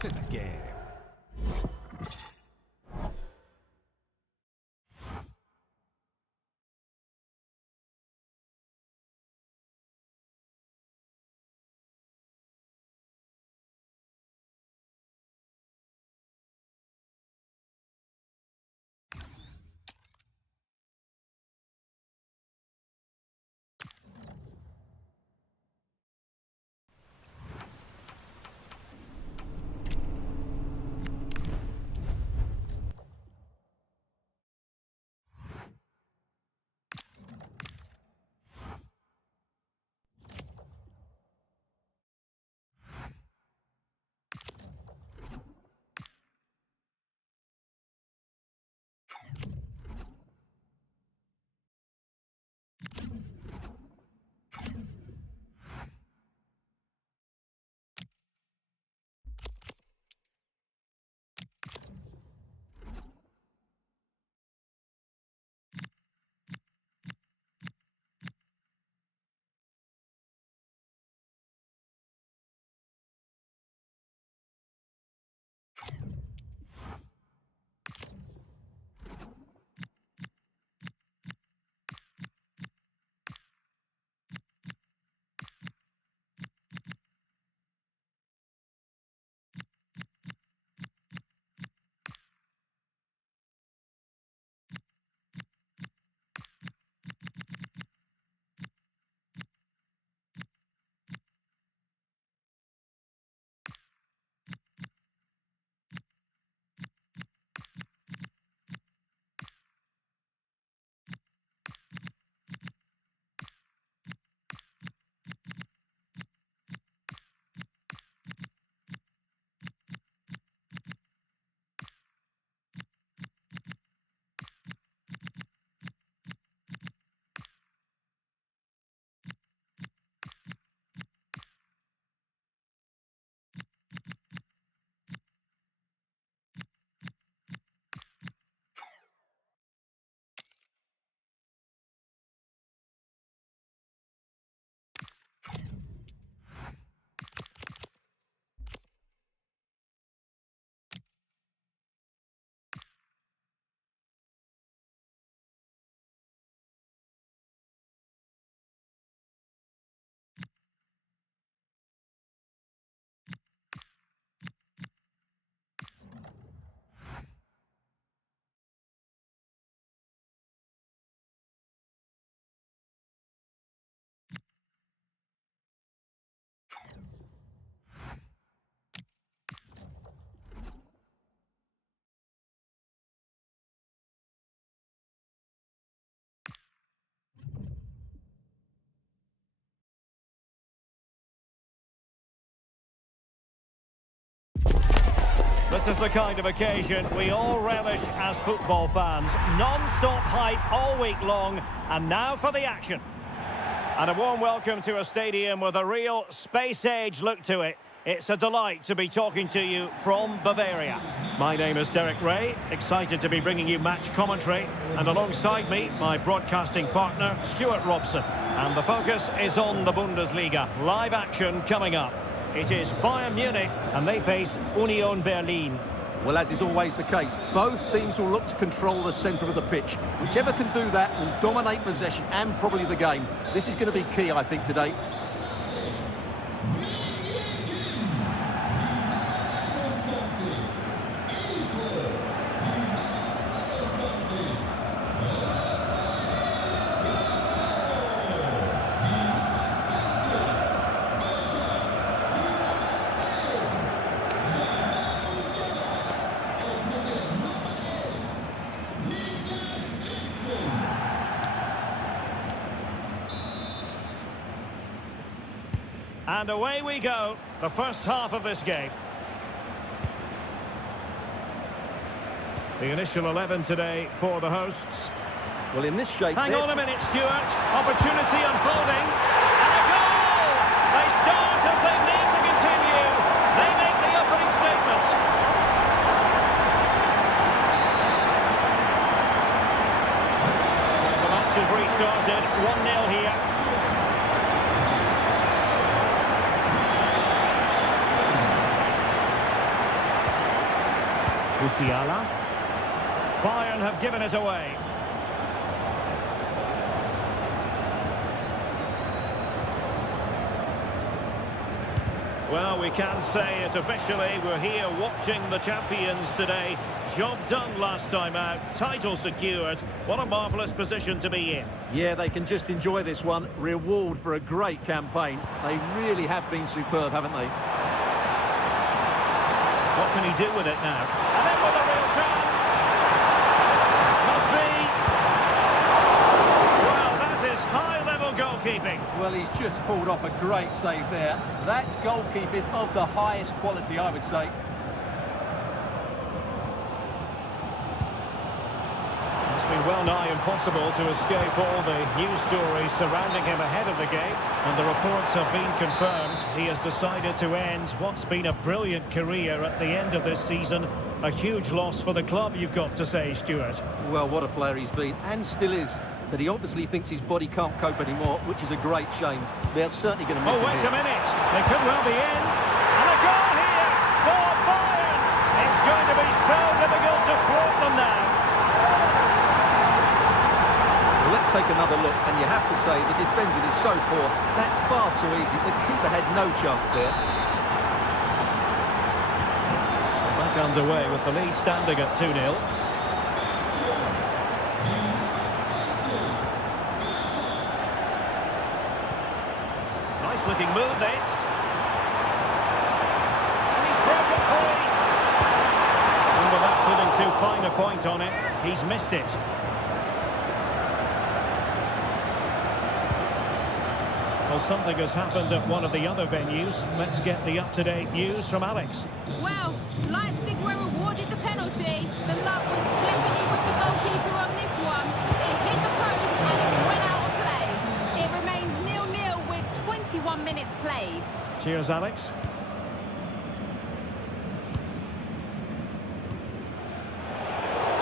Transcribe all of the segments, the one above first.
To the game. This is the kind of occasion we all relish as football fans. Non-stop hype all week long, and now for the action. And a warm welcome to a stadium with a real space-age look to it. It's a delight to be talking to you from Bavaria. My name is Derek Ray, excited to be bringing you match commentary. And alongside me, my broadcasting partner, Stuart Robson. And the focus is on the Bundesliga. Live action coming up. It is Bayern Munich, and they face Union Berlin. Well, as is always the case, both teams will look to control the centre of the pitch. Whichever can do that will dominate possession and probably the game. This is going to be key, I think, today. And away we go, the first half of this game. The initial 11 today for the hosts. Well, in this shape... Hang on a minute, Stuart. Opportunity unfolding. And a goal! They start as they need to continue. They make the opening statement. So the match has restarted. 1-0 here. Musiala. Bayern have given us away. Well, we can say it officially. We're here watching the champions today. Job done last time out. Title secured. What a marvellous position to be in. Yeah, they can just enjoy this one. Reward for a great campaign. They really have been superb, haven't they? What can he do with it now? And then with a real chance. Must be. Well, that is high-level goalkeeping. Well, he's just pulled off a great save there. That's goalkeeping of the highest quality, I would say. It's been well nigh impossible to escape all the news stories surrounding him ahead of the game. And the reports have been confirmed. He has decided to end what's been a brilliant career at the end of this season. A huge loss for the club, you've got to say, Stuart. Well, what a player he's been, and still is. But he obviously thinks his body can't cope anymore, which is a great shame. They're certainly going to miss him. Oh, wait a minute. They could well be in. And a goal here for Bayern. It's going to be so difficult to thwart them now. Let's take another look, and you have to say the defending is so poor. That's far too easy. The keeper had no chance there. Back underway with the lead standing at 2-0. Nice looking move, this. And he's broken free. And without putting too fine a point on it, he's missed it. Well, something has happened at one of the other venues. Let's get the up-to-date news from Alex. Well, Leipzig were awarded the penalty. The luck was definitely with the goalkeeper on this one. It hit the post and it went out of play. It remains 0-0 with 21 minutes played. Cheers, Alex.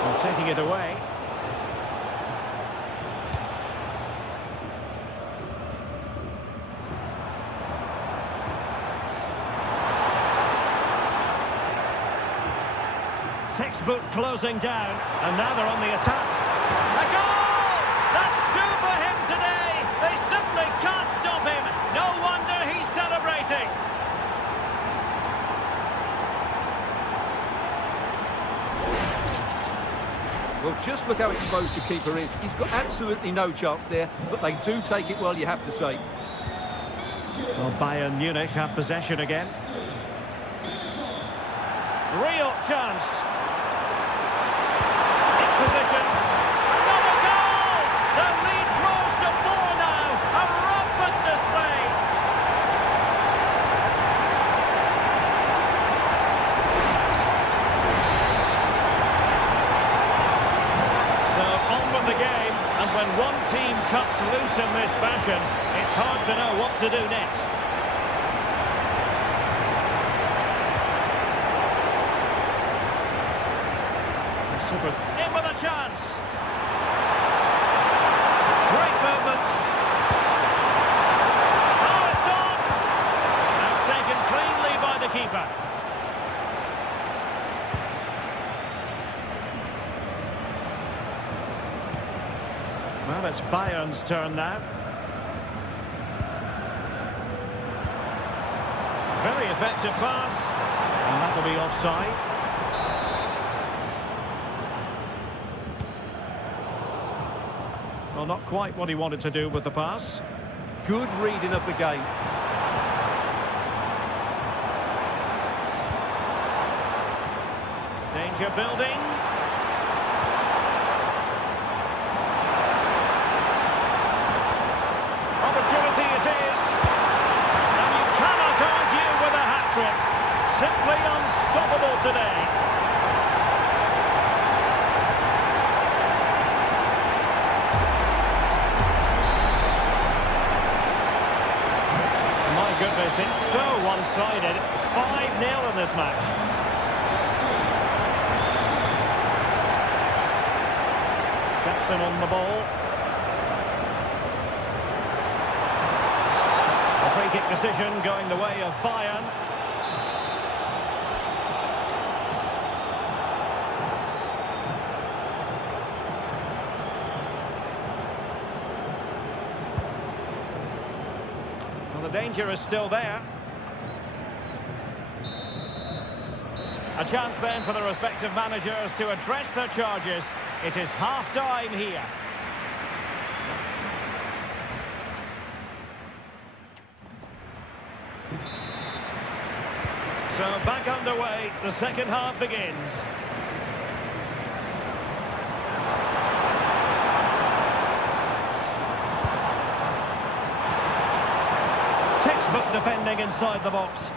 And taking it away. Textbook closing down, and now they're on the attack. A goal! That's two for him today! They simply can't stop him! No wonder he's celebrating! Well, just look how exposed the keeper is. He's got absolutely no chance there, but they do take it well, you have to say. Well, Bayern Munich have possession again. Real chance. Position. Another goal! The lead grows to 4 now. A rampant display. So on with the game, and when one team cuts loose in this fashion, it's hard to know what to do next. Super. In with a chance. Great movement. Oh, it's on. Now taken clean. Well, it's Bayern's turn now. Very effective pass. And that'll be offside. Well, not quite what he wanted to do with the pass. Good reading of the game. Danger building. Opportunity it is. And you cannot argue with a hat-trick. Simply unstoppable today. My goodness, it's so one-sided. 5-0 in this match. Jackson on the ball. A free kick decision going the way of Bayern. Well, the danger is still there. A chance then for the respective managers to address their charges. It is half-time here. So back underway, the second half begins. Textbook defending inside the box.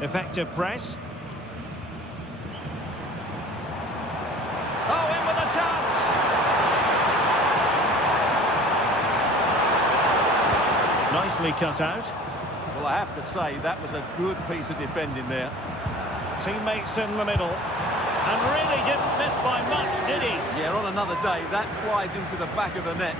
Effective press. Oh, in with a chance! Nicely cut out. Well, I have to say, that was a good piece of defending there. Teammates in the middle. And really didn't miss by much, did he? Yeah, on another day, that flies into the back of the net.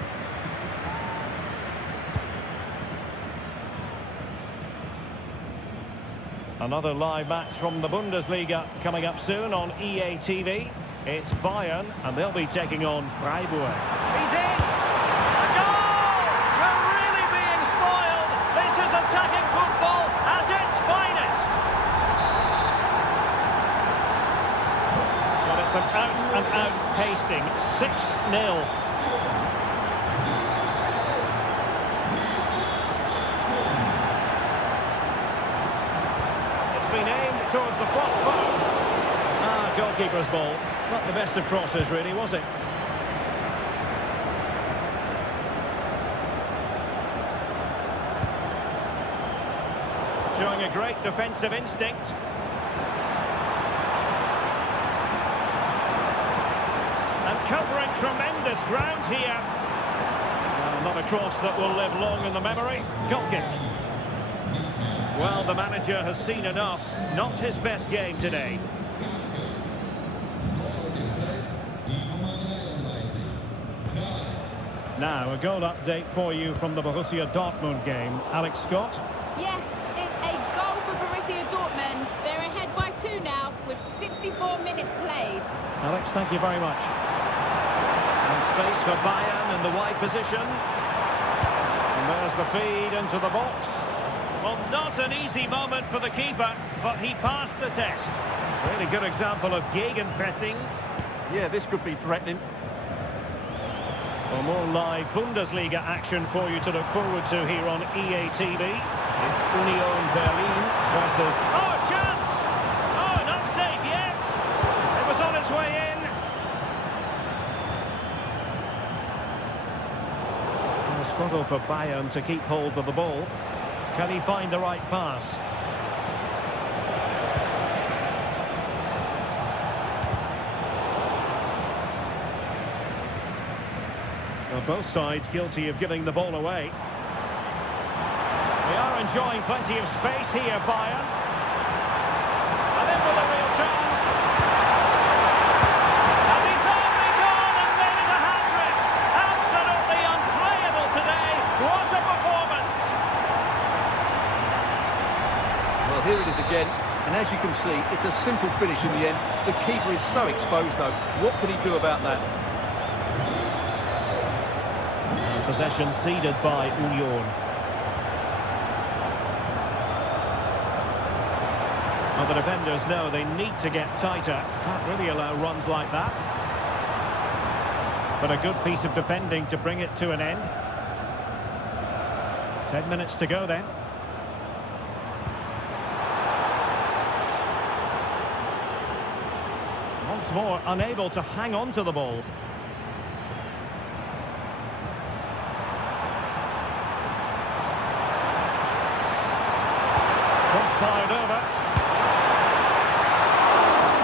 Another live match from the Bundesliga coming up soon on EA TV. It's Bayern, and they'll be taking on Freiburg. He's in! A goal! We're really being spoiled! This is attacking football at its finest! But it's an out-and-out pasting. 6-0. Been aimed towards the front post. Goalkeeper's ball. Not the best of crosses, really, was it? Showing a great defensive instinct. And covering tremendous ground here. Not a cross that will live long in the memory. Goal kick. Well, the manager has seen enough. Not his best game today. Now, a goal update for you from the Borussia Dortmund game. Alex Scott? Yes, it's a goal for Borussia Dortmund. They're ahead by 2 now with 64 minutes played. Alex, thank you very much. And space for Bayern in the wide position. And there's the feed into the box. Well, not an easy moment for the keeper, but he passed the test. Really good example of gegenpressing. Yeah, this could be threatening. Well, more live Bundesliga action for you to look forward to here on EA TV. It's Union Berlin versus... Oh, a chance! Oh, not safe yet! It was on its way in. A struggle for Bayern to keep hold of the ball. Can he find the right pass? Well, both sides guilty of giving the ball away. They are enjoying plenty of space here, Bayern. And in with a real chance. And he's only gone and made it a hat-trick. Absolutely unplayable today. What a performance! Well, here it is again, and as you can see. It's a simple finish in the end. The keeper is so exposed, though. What can he do about that? And possession ceded by Union. Well, the defenders know they need to get tighter. Can't really allow runs like that. But a good piece of defending to bring it to an end. 10 minutes to go then. Once more, unable to hang on to the ball. Cross fired over.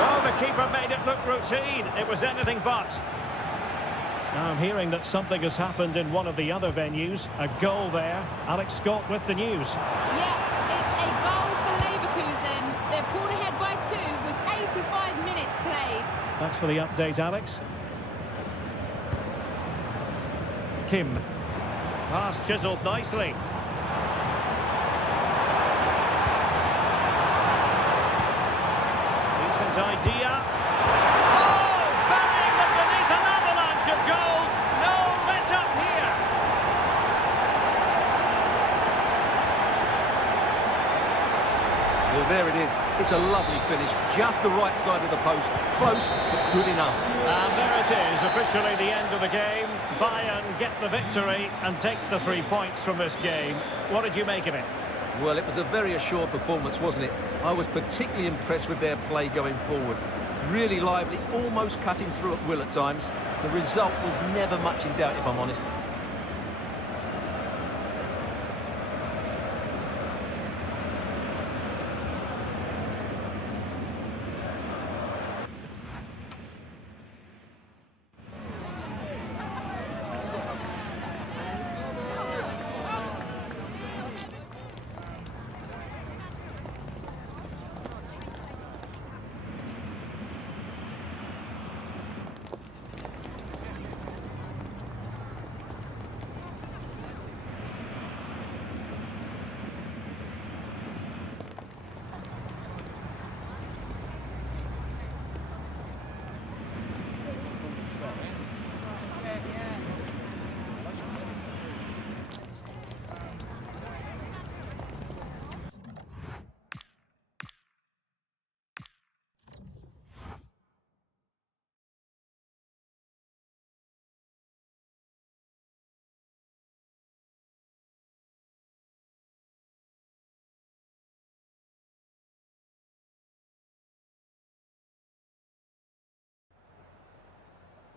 Oh, the keeper made it look routine. It was anything but. Now I'm hearing that something has happened in one of the other venues. A goal there. Alex Scott with the news. Yeah, it's a goal for Leverkusen. They've pulled ahead by 2 with 85 minutes played. Thanks for the update, Alex. Kim. Pass chiselled nicely. Decent idea. Oh, bang! Underneath an avalanche of goals. No let up here. Well, there it is. It's a lovely finish. Just the right side of the post. Close, but good enough. And there it is, officially the end of the game. Bayern get the victory and take the 3 points from this game. What did you make of it? Well, it was a very assured performance, wasn't it? I was particularly impressed with their play going forward. Really lively, almost cutting through at will at times. The result was never much in doubt, if I'm honest.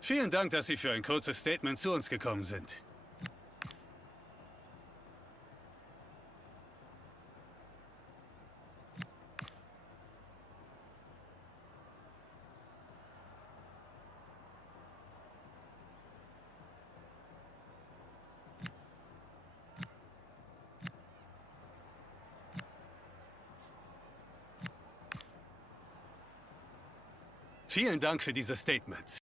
Vielen Dank, dass Sie für ein kurzes Statement zu uns gekommen sind. Vielen Dank für diese Statements.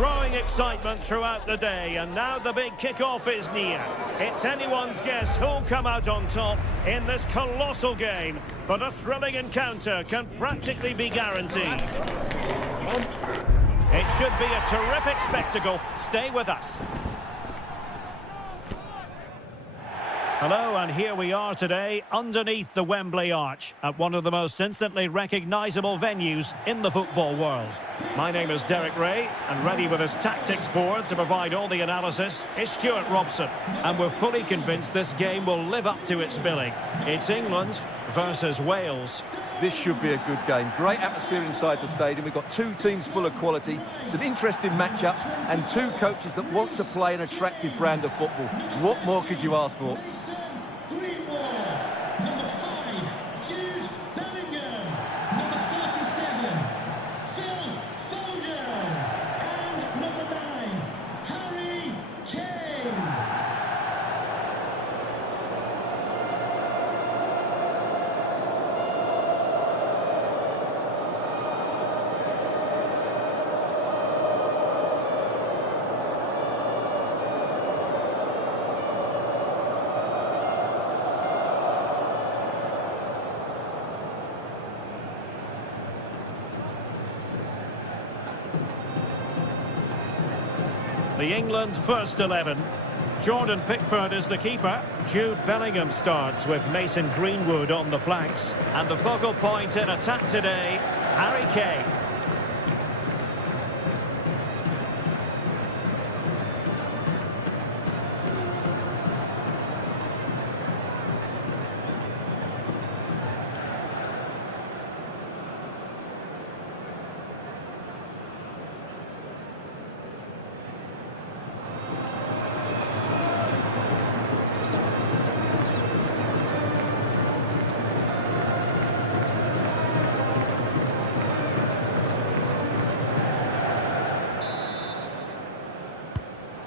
Growing excitement throughout the day, and now the big kick-off is near. It's anyone's guess who'll come out on top in this colossal game, but a thrilling encounter can practically be guaranteed. It should be a terrific spectacle. Stay with us. Hello, and here we are today underneath the Wembley Arch at one of the most instantly recognisable venues in the football world. My name is Derek Ray, and ready with his tactics board to provide all the analysis is Stuart Robson. And we're fully convinced this game will live up to its billing. It's England versus Wales. This should be a good game. Great atmosphere inside the stadium. We've got two teams full of quality, some interesting matchups, and two coaches that want to play an attractive brand of football. What more could you ask for? The England first 11. Jordan Pickford is the keeper. Jude Bellingham starts with Mason Greenwood on the flanks. And the focal point in attack today, Harry Kane.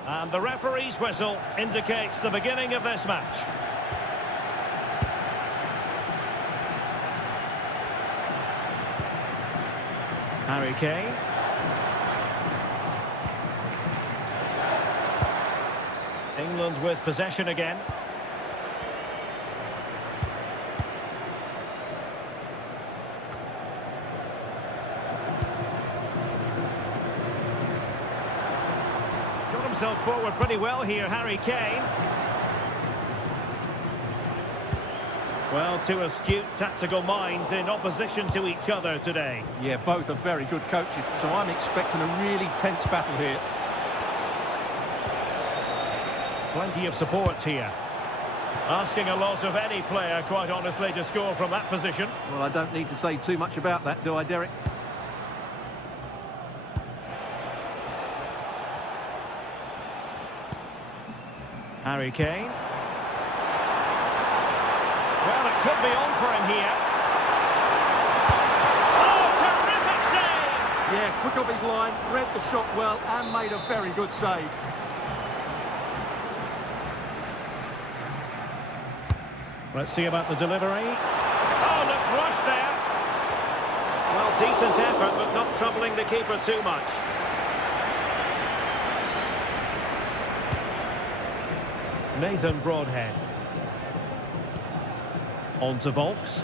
And the referee's whistle indicates the beginning of this match. Harry Kane. England with possession again. Himself forward pretty well here, Harry Kane. Well, two astute tactical minds in opposition to each other today. Yeah, both are very good coaches, so I'm expecting a really tense battle here. Plenty of support here. Asking a lot of any player, quite honestly, to score from that position. Well, I don't need to say too much about that, do I, Derek? Harry Kane. Well, it could be on for him here. Oh, terrific save! Yeah, quick off his line, read the shot well, and made a very good save. Let's see about the delivery. Oh, looked rushed there. Well, decent effort, but not troubling the keeper too much. Nathan Broadhead. On to Volks.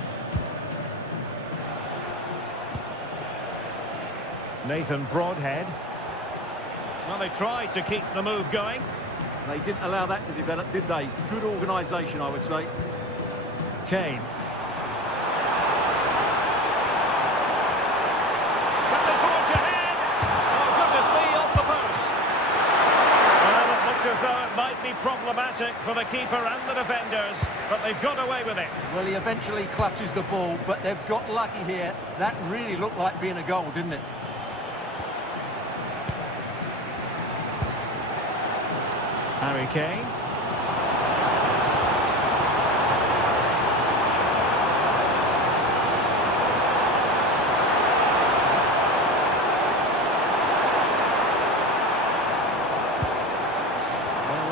Nathan Broadhead. Well, they tried to keep the move going. They didn't allow that to develop, did they? Good organisation, I would say. Kane. Problematic for the keeper and the defenders, but they've got away with it. Well, he eventually clutches the ball, but they've got lucky here. That really looked like being a goal, didn't it? Harry Kane.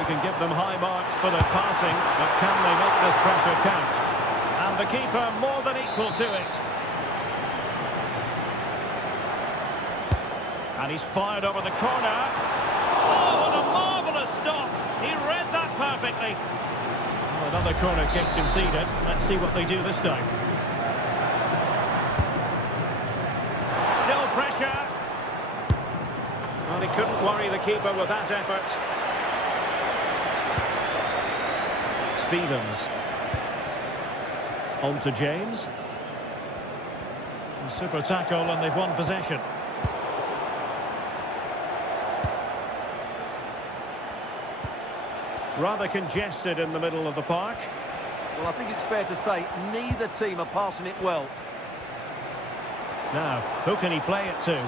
Can give them high marks for their passing, but can they make this pressure count? And the keeper more than equal to it. And he's fired over the corner. Oh, what a marvellous stop. He read that perfectly. Well, another corner kick conceded. Let's see what they do this time. Still pressure. Well, he couldn't worry the keeper with that effort. Stevens. On to James. A super tackle and they've won possession. Rather congested in the middle of the park. Well, I think it's fair to say neither team are passing it well. Now, who can he play it to?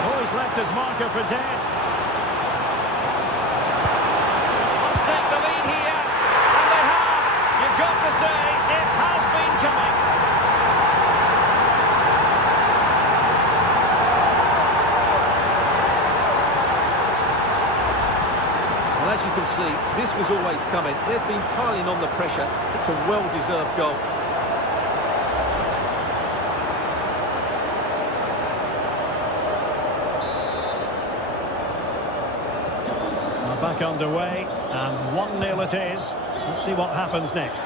Oh, he's left his marker for dead. Let's take the lead here. And they have. You've got to say, it has been coming. Well, as you can see, this was always coming. They've been piling on the pressure. It's a well-deserved goal. Back underway, and 1-0 it is. Let's see what happens next.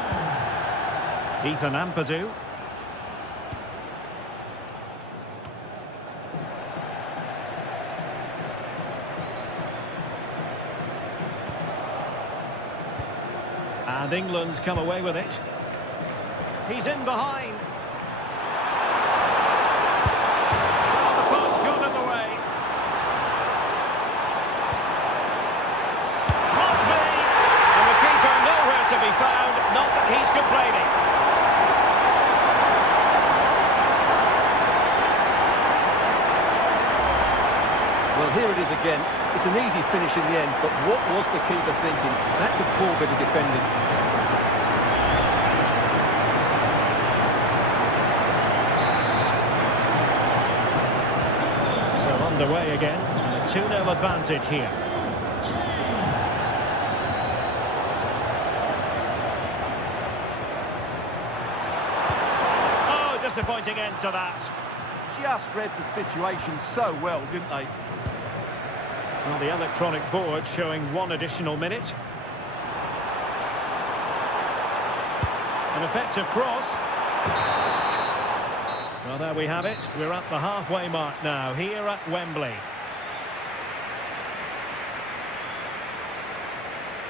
Ethan Ampadu. And England's come away with it. He's in behind. Oh, the post got in the way. To be found, not that he's complaining. Well, here it is again. It's an easy finish in the end, but what was the keeper thinking? That's a poor bit of defending. So underway again, and a 2-0 advantage here. Disappointing end to that. Just read the situation so well, didn't they? Well, the electronic board showing 1 additional minute. An effective cross. Well, there we have it. We're at the halfway mark now, here at Wembley.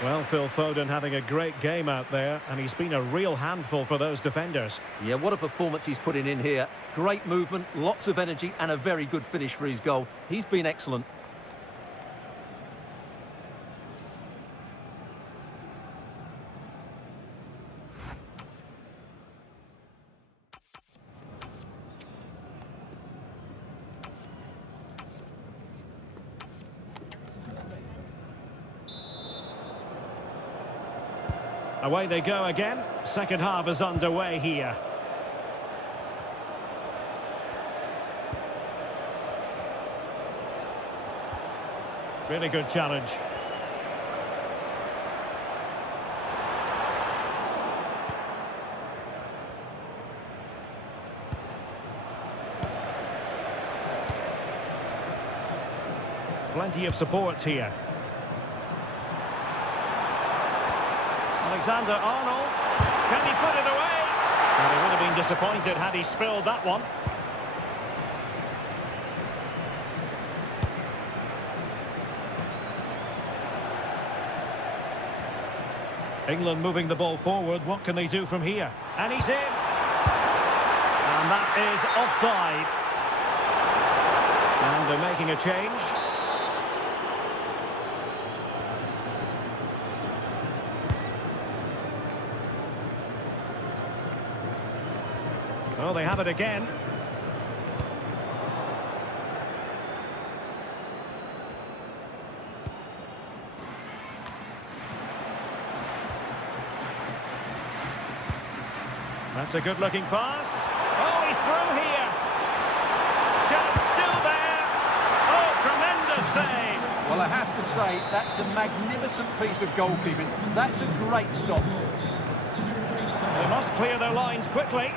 Well, Phil Foden having a great game out there, and he's been a real handful for those defenders. Yeah, what a performance he's putting in here. Great movement, lots of energy, and a very good finish for his goal. He's been excellent. Away they go again. Second half is underway here. Really good challenge. Plenty of support here. Alexander-Arnold, can he put it away? Well, he would have been disappointed had he spilled that one. England moving the ball forward, what can they do from here? And he's in! And that is offside. And they're making a change. Oh, they have it again. That's a good-looking pass. Oh, he's through here. Chance still there. Oh, tremendous save. Well, I have to say, that's a magnificent piece of goalkeeping. That's a great stop. They must clear their lines quickly.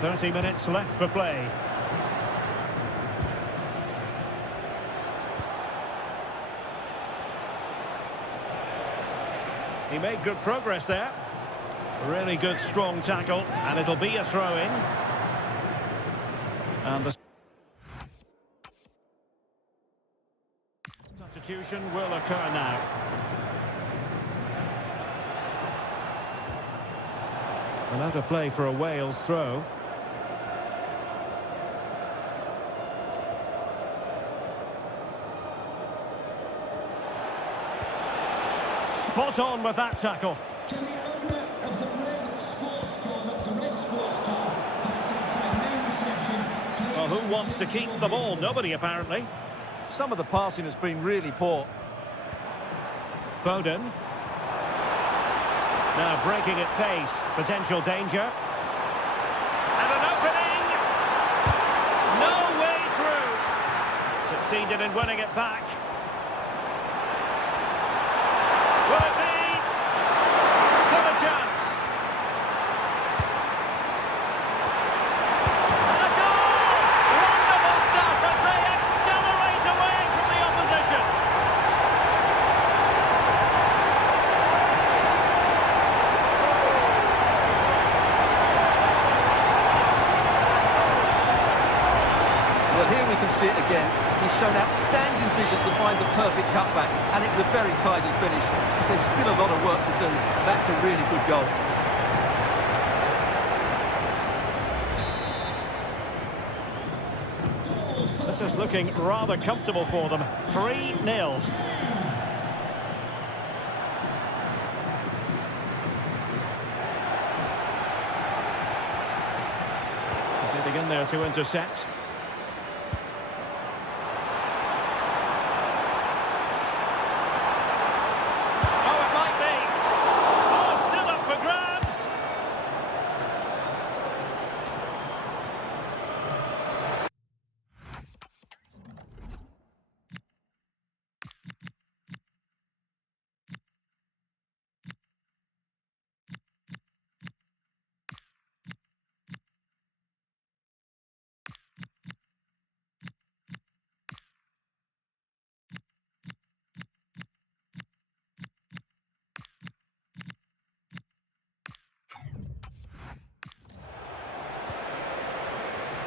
30 minutes left for play. He made good progress there. Really good, strong tackle, and it'll be a throw-in. And the substitution will occur now. Another play for a Wales throw. Spot on with that tackle. Can the owner of the red sports car, that's a red sports car, parked outside main reception, please... Well, who wants to keep the ball? Nobody, apparently. Some of the passing has been really poor. Foden. Now breaking at pace. Potential danger. And an opening! No way through! Succeeded in winning it back. Will it be? Still a chance. And a goal! Wonderful stuff as they accelerate away from the opposition. Well, here we can see it again. He's shown outstanding vision to find the perfect cutback, and it's a very tidy finish. Because there's still a lot of work to do. That's a really good goal. This is looking rather comfortable for them. 3-0. Getting in there to intercept. Oh, it might be. Oh, still up for grabs.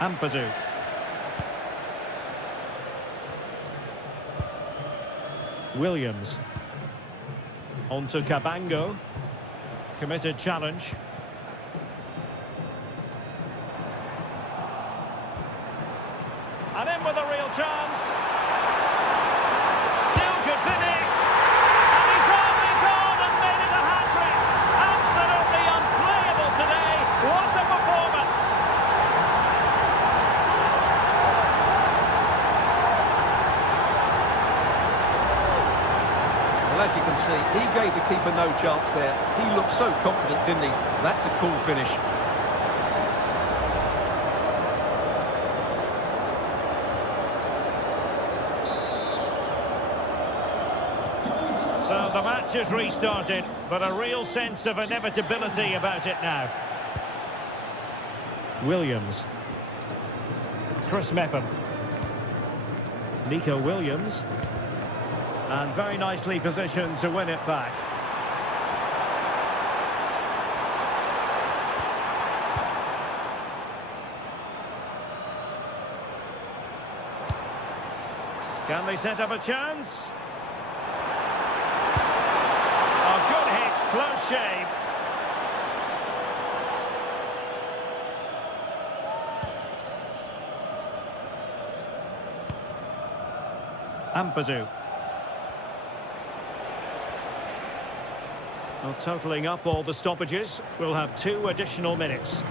Ampadu. Williams. On to Cabango. Committed challenge. And in with a real chance. Still could finish. And he's only gone and made it a hat-trick. Absolutely unplayable today. What a performance. Well, as you can see, he gave the keeper no chance there. He looked so confident, didn't he? That's a cool finish. So the match has restarted, but a real sense of inevitability about it now. Williams. Chris Mepham. Nico Williams. And very nicely positioned to win it back. Can they set up a chance? A good hit, close shave. Ampadu. Well, totalling up all the stoppages, we'll have 2 additional minutes.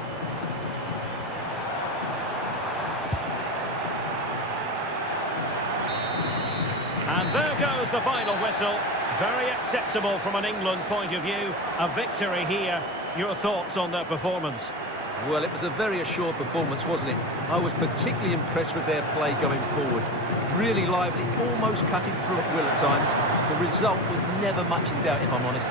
And there goes the final whistle. Very acceptable from an England point of view. A victory here. Your thoughts on their performance? Well, it was a very assured performance, wasn't it? I was particularly impressed with their play going forward. Really lively, almost cutting through at will at times. The result was never much in doubt, if I'm honest.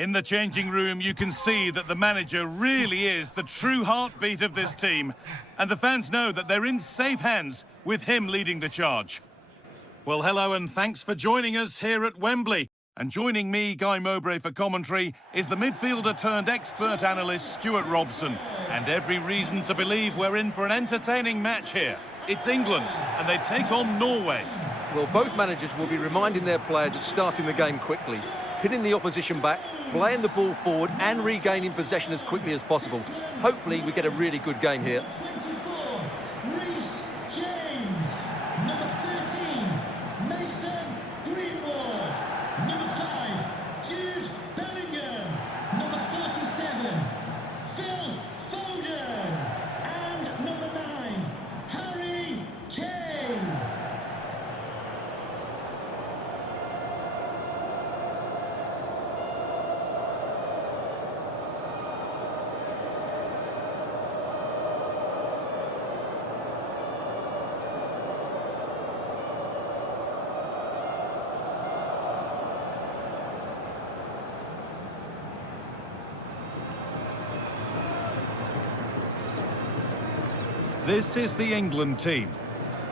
In the changing room, you can see that the manager really is the true heartbeat of this team. And the fans know that they're in safe hands with him leading the charge. Well, hello and thanks for joining us here at Wembley. And joining me, Guy Mowbray, for commentary is the midfielder-turned-expert analyst Stuart Robson. And every reason to believe we're in for an entertaining match here. It's England, and they take on Norway. Well, both managers will be reminding their players of starting the game quickly, pinning the opposition back, playing the ball forward and regaining possession as quickly as possible. Hopefully we get a really good game here. 24, Reece James. Number 13, Mason Greenwood. Number 5, Jude Bellingham. Number 47, Phil Foden. And number 9, Harry Kane. This is the England team.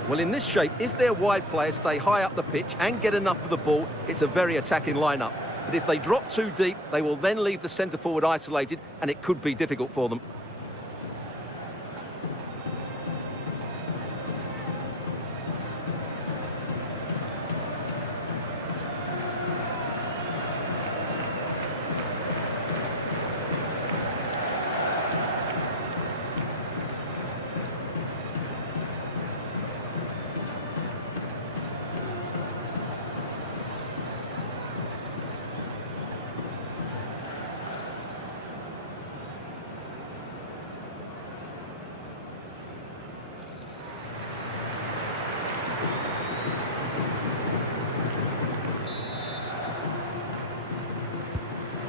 Well, in this shape, if their wide players stay high up the pitch and get enough of the ball, it's a very attacking lineup. But if they drop too deep, they will then leave the centre forward isolated, and it could be difficult for them.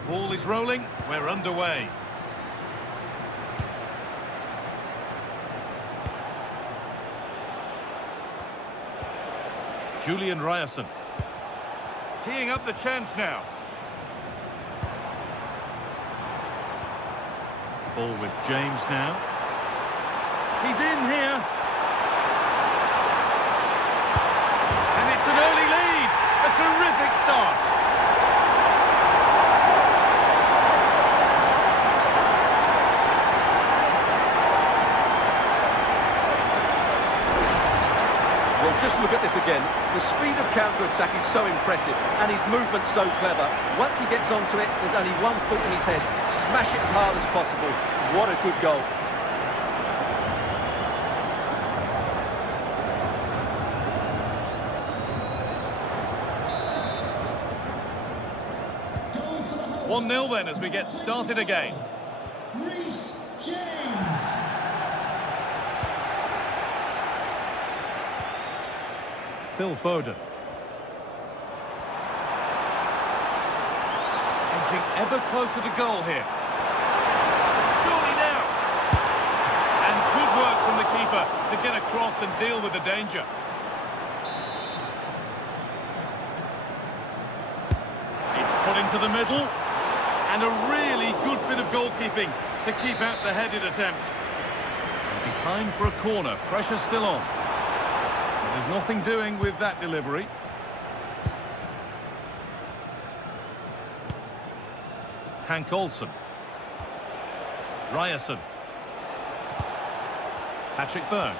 Ball is rolling, we're underway. Julian Ryerson. Teeing up the chance now. Ball with James now. He's in here. And it's an early lead. A terrific start. Just look at this again. The speed of counter-attack is so impressive and his movement's so clever. Once he gets onto it, there's only one thought in his head. Smash it as hard as possible. What a good goal. Goal for the host. 1-0 then as we get started again. Reece James. Phil Foden. Edging ever closer to goal here. Surely now. And good work from the keeper to get across and deal with the danger. It's put into the middle. And a really good bit of goalkeeping to keep out the headed attempt. Behind for a corner. Pressure still on. There's nothing doing with that delivery. Hank Olsen. Ryerson. Patrick Berg.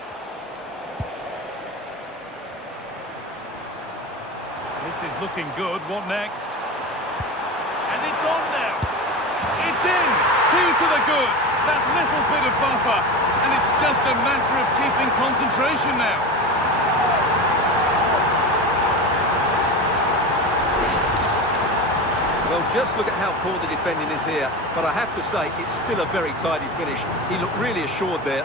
This is looking good. What next? And it's on now. It's in. 2 to the good. That little bit of buffer. And it's just a matter of keeping concentration now. Well, just look at how poor the defending is here. But I have to say, it's still a very tidy finish. He looked really assured there.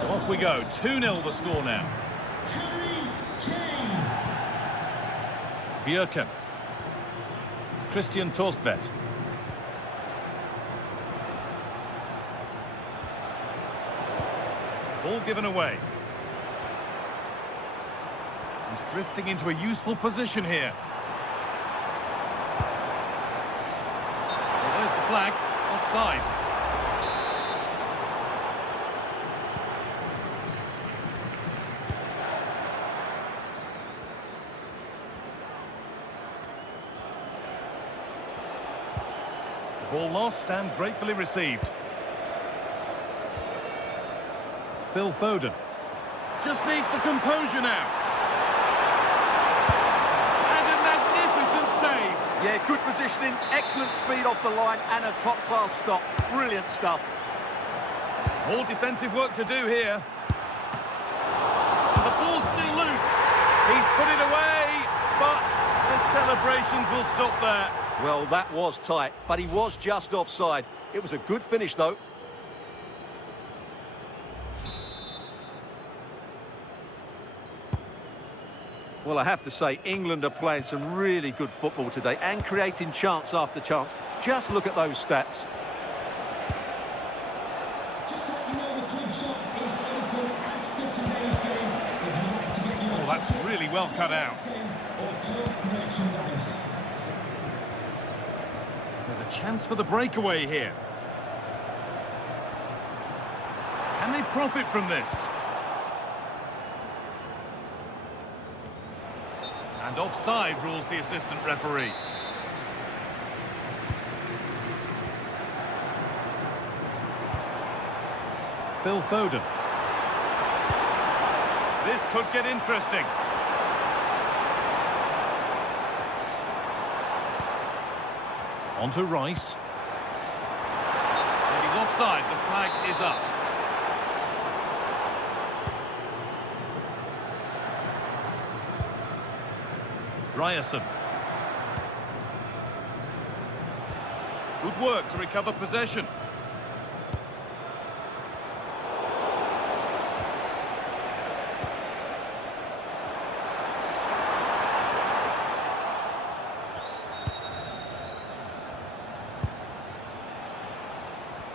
So off we go. 2-0 the score now. Harry Kane. Björken. Christian Torstvedt. Ball given away. He's drifting into a useful position here. Well, there's the flag. Offside. Ball lost and gratefully received. Phil Foden. Just needs the composure now. And a magnificent save. Yeah, good positioning, excellent speed off the line, and a top-class stop. Brilliant stuff. More defensive work to do here. The ball's still loose. He's put it away, but the celebrations will stop there. Well, that was tight, but he was just offside. It was a good finish, though. Well, I have to say, England are playing some really good football today and creating chance after chance. Just look at those stats. Just to let you know, the club shop is open after today's game. If you'd like to get your Oh, that's really well cut out. or club merchandise. There's a chance for the breakaway here. Can they profit from this? And offside rules the assistant referee. Phil Foden. This could get interesting. On to Rice. And he's offside. The flag is up. Ryerson. Good work to recover possession.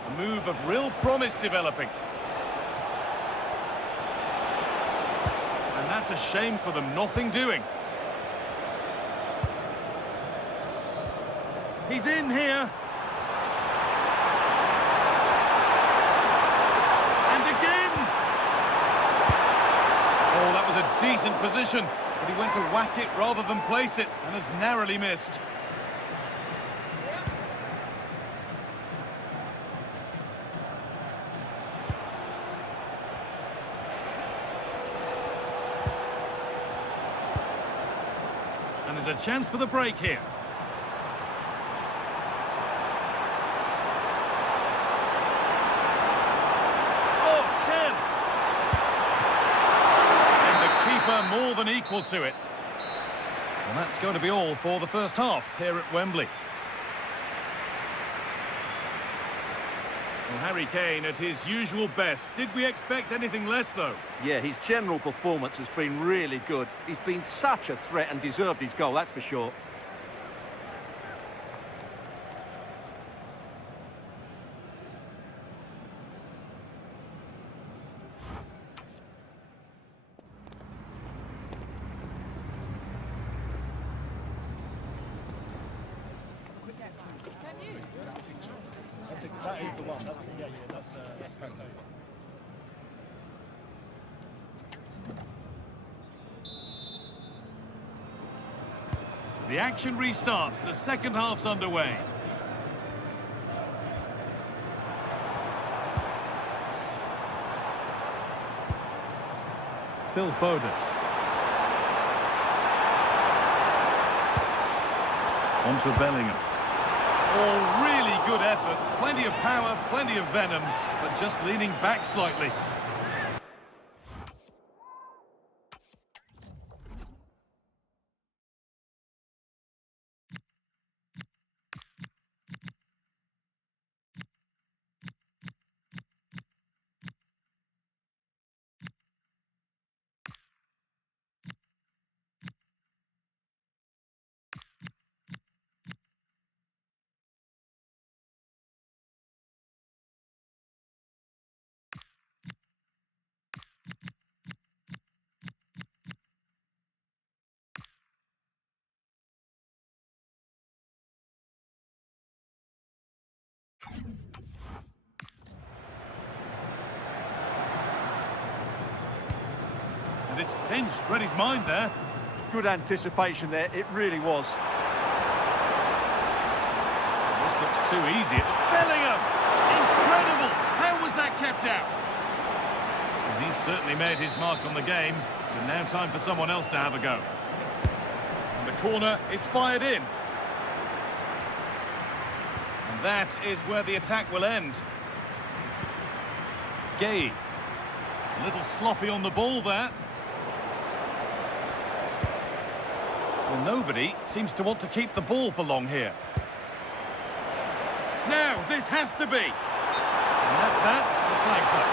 A move of real promise developing. And that's a shame for them, nothing doing. He's in here. And again. Oh, that was a decent position, but he went to whack it rather than place it and has narrowly missed. And there's a chance for the break here. More than equal to it. And that's going to be all for the first half here at Wembley. Well, Harry Kane at his usual best. Did we expect anything less, though? Yeah, his general performance has been really good. He's been such a threat and deserved his goal, that's for sure. That is the one. That's The action restarts. The second half's underway. Phil Foden. On to Bellingham. Oh, really good effort. Plenty of power, plenty of venom, but just leaning back slightly. but it's pinched. Read his mind there. Good anticipation there, it really was. This looks too easy. Bellingham! Incredible! How was that kept out? And he's certainly made his mark on the game. But now time for someone else to have a go. And the corner is fired in. And that is where the attack will end. Gay. A little sloppy on the ball there. Well, nobody seems to want to keep the ball for long here. Now, this has to be. And that's that. The flag's up.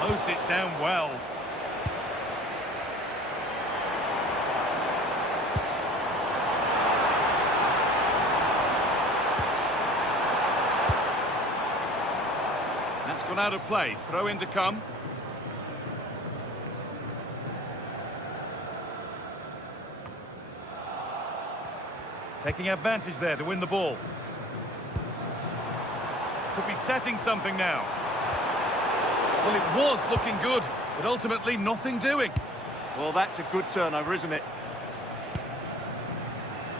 Closed it down well. That's gone out of play. Throw in to come. Taking advantage there to win the ball. Could be setting something now. Well, it was looking good, but ultimately nothing doing. Well, that's a good turnover, isn't it?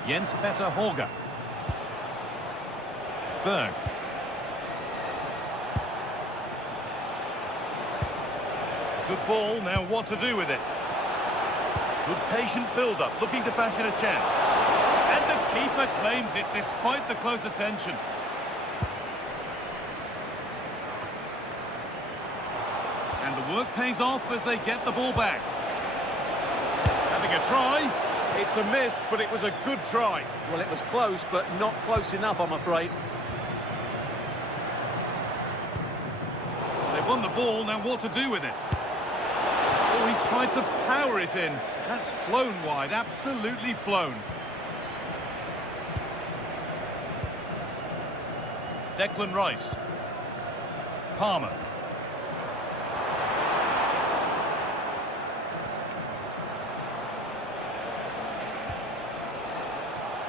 Jens Petter Horger. Berg. Good ball, now what to do with it? Good patient build-up, looking to fashion a chance. And the keeper claims it despite the close attention. And the work pays off as they get the ball back. Having a try. It's a miss, but it was a good try. Well, it was close, but not close enough, I'm afraid. They won the ball, now what to do with it? Oh, he tried to power it in. That's flown wide, absolutely flown. Declan Rice. Palmer.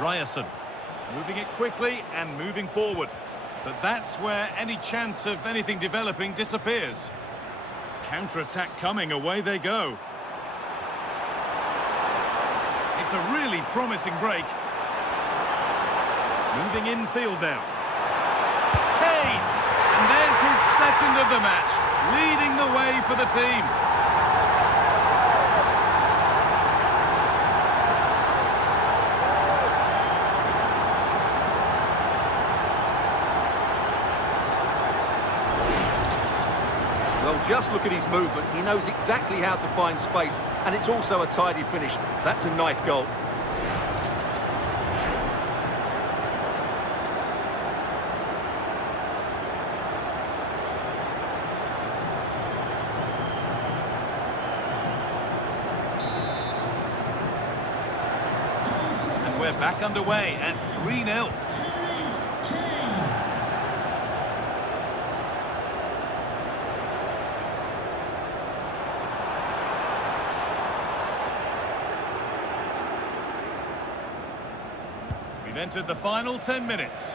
Ryerson. Moving it quickly and moving forward. But that's where any chance of anything developing disappears. Counter-attack coming, away they go. It's a really promising break. Moving infield now. Hey! And there's his second of the match, leading the way for the team. Well, just look at his movement. He knows exactly how to find space, and it's also a tidy finish. That's a nice goal. And we're back underway at 3-0. We've entered the final 10 minutes.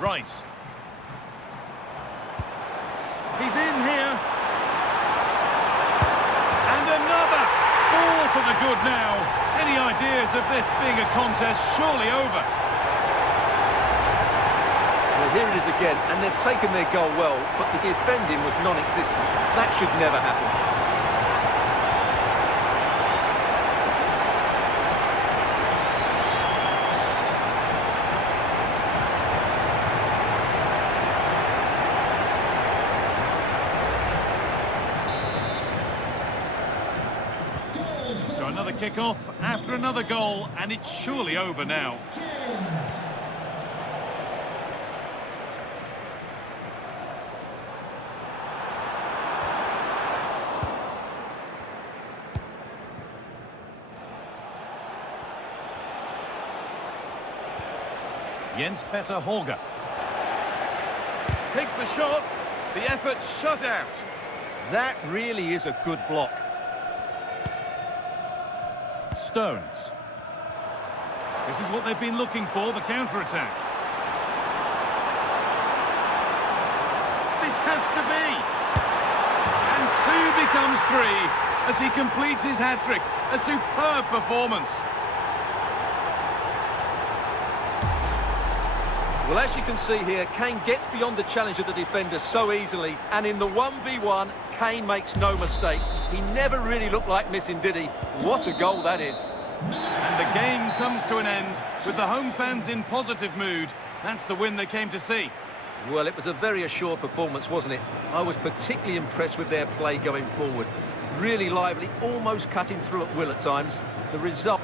Rice. He's in here. And another. Ball to the good now. Any ideas of this being a contest surely over? Well, here it is again, and they've taken their goal well, but the defending was non-existent. That should never happen. So another kick-off after another goal, and it's surely over now. Jens Petter Horger. takes the shot. The effort shut out. That really is a good block. Stones. This is what they've been looking for, the counter-attack. This has to be. And 2 becomes 3 as he completes his hat-trick. A superb performance. Well, as you can see here, Kane gets beyond the challenge of the defender so easily, and in the 1v1, Kane makes no mistake. He never really looked like missing, did he? What a goal that is. And the game comes to an end with the home fans in positive mood. That's the win they came to see. Well, it was a very assured performance, wasn't it? I was particularly impressed with their play going forward. Really lively, almost cutting through at will at times. The result...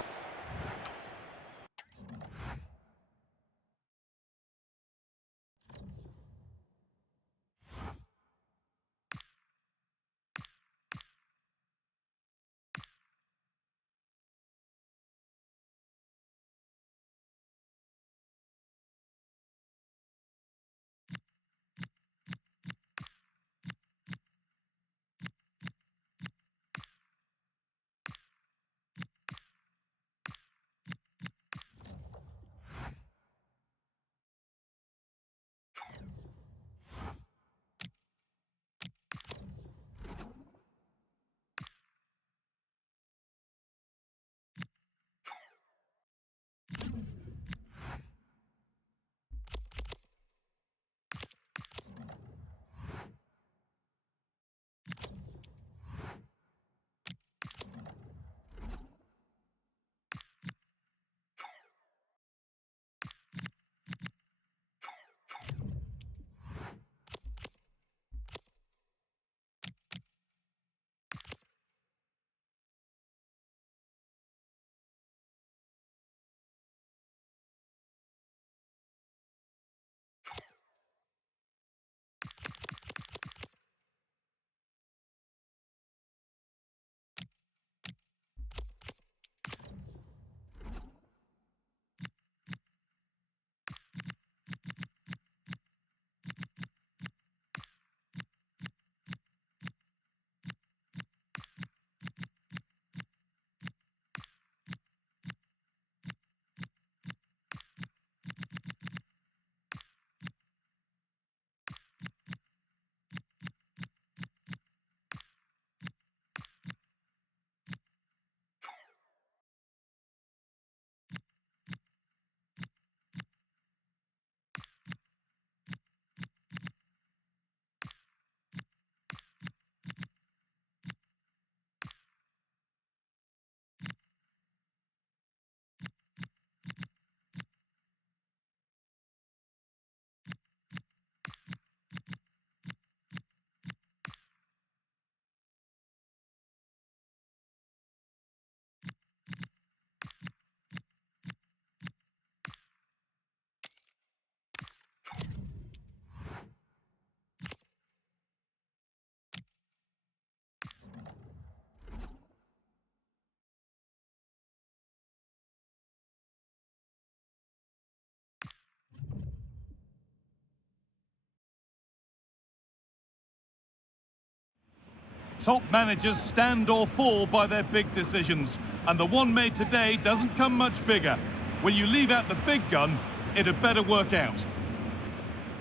Top managers stand or fall by their big decisions, and the one made today doesn't come much bigger. When you leave out the big gun, it had better work out.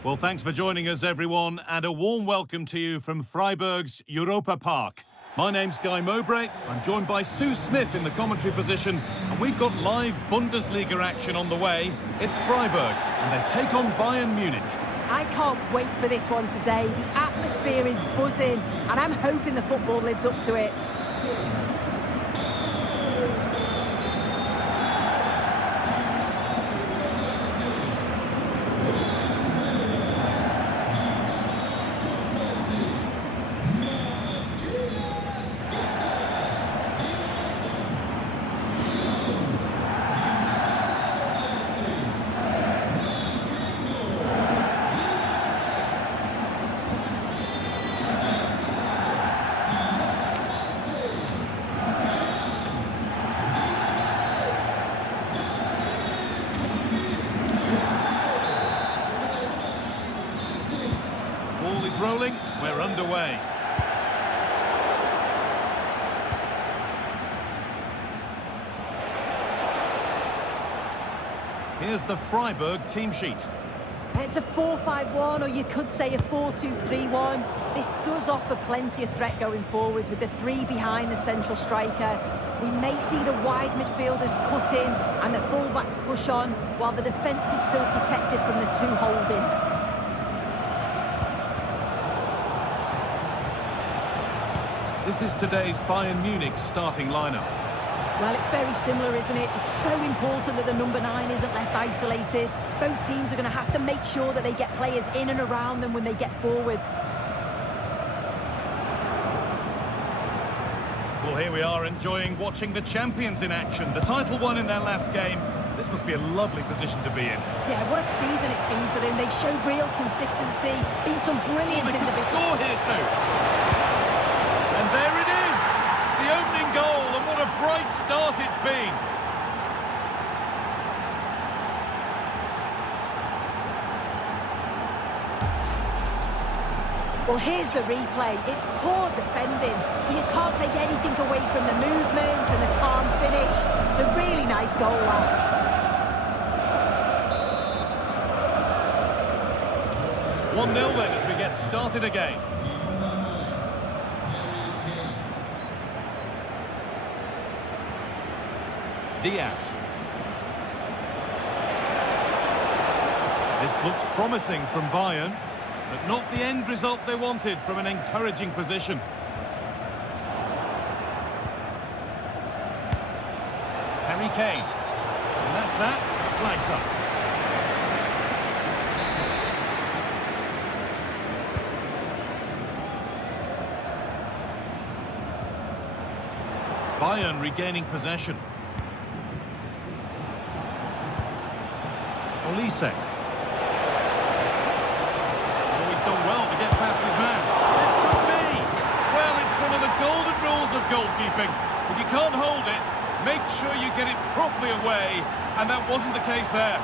Well, thanks for joining us, everyone, and a warm welcome to you from Freiburg's Europa Park. My name's Guy Mowbray. I'm joined by Sue Smith in the commentary position, and we've got live Bundesliga action on the way. It's Freiburg, and they take on Bayern Munich. I can't wait for this one today. The atmosphere is buzzing, and I'm hoping the football lives up to it. away. Here's the Freiburg team sheet. It's a 4-5-1, or you could say a 4-2-3-1. This does offer plenty of threat going forward with the three behind the central striker. We may see the wide midfielders cut in and the fullbacks push on, while the defence is still protected from the two holding. This is today's Bayern Munich starting lineup. Well, it's very similar, isn't it? It's so important that the number 9 isn't left isolated. Both teams are going to have to make sure that they get players in and around them when they get forward. Well, here we are enjoying watching the champions in action. The title won in their last game. This must be a lovely position to be in. Yeah, what a season it's been for them. They've showed real consistency, been some brilliant They can individuals. score here soon. And there it is, the opening goal, and what a bright start it's been. Well, here's the replay. It's poor defending. You can't take anything away from the movement and the calm finish. It's a really nice goal, that. 1-0 then as we get started again. Diaz. This looks promising from Bayern, but not the end result they wanted from an encouraging position. Harry Kane. And that's that. Flags up. Bayern regaining possession. Olise. Oh, he's done well to get past his man. This could be. Well, it's one of the golden rules of goalkeeping. If you can't hold it, make sure you get it properly away, and that wasn't the case there.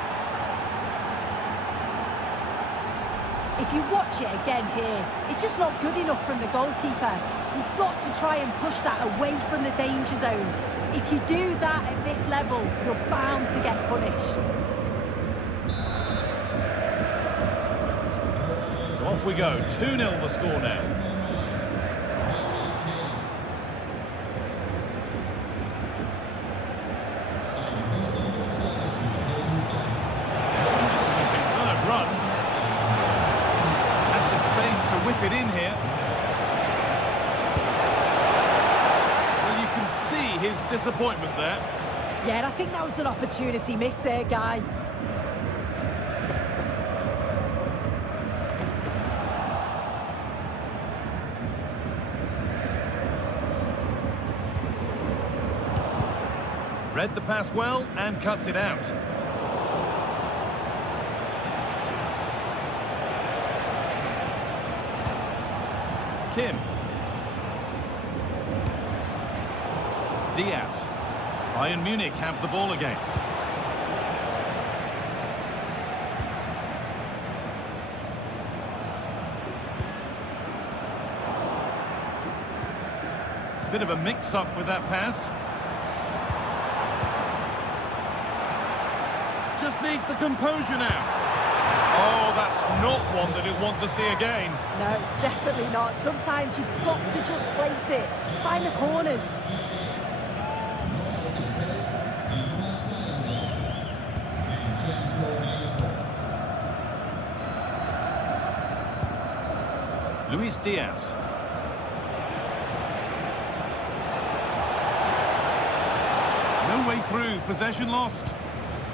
If you watch it again here, it's just not good enough from the goalkeeper. He's got to try and push that away from the danger zone. If you do that at this level, you're bound to get punished. So off we go, 2-0 the score now. This is a superb run. Has the space to whip it in here. Well, you can see his disappointment there. Yeah, and I think that was an opportunity missed there, Guy. Read the pass well and cuts it out. Kim. Diaz. Bayern Munich have the ball again. Bit of a mix-up with that pass. Just needs the composure now. Oh, that's not one that he'll want to see again. No, it's definitely not. Sometimes you've got to just place it. Find the corners. Luis Diaz. No way through, possession lost.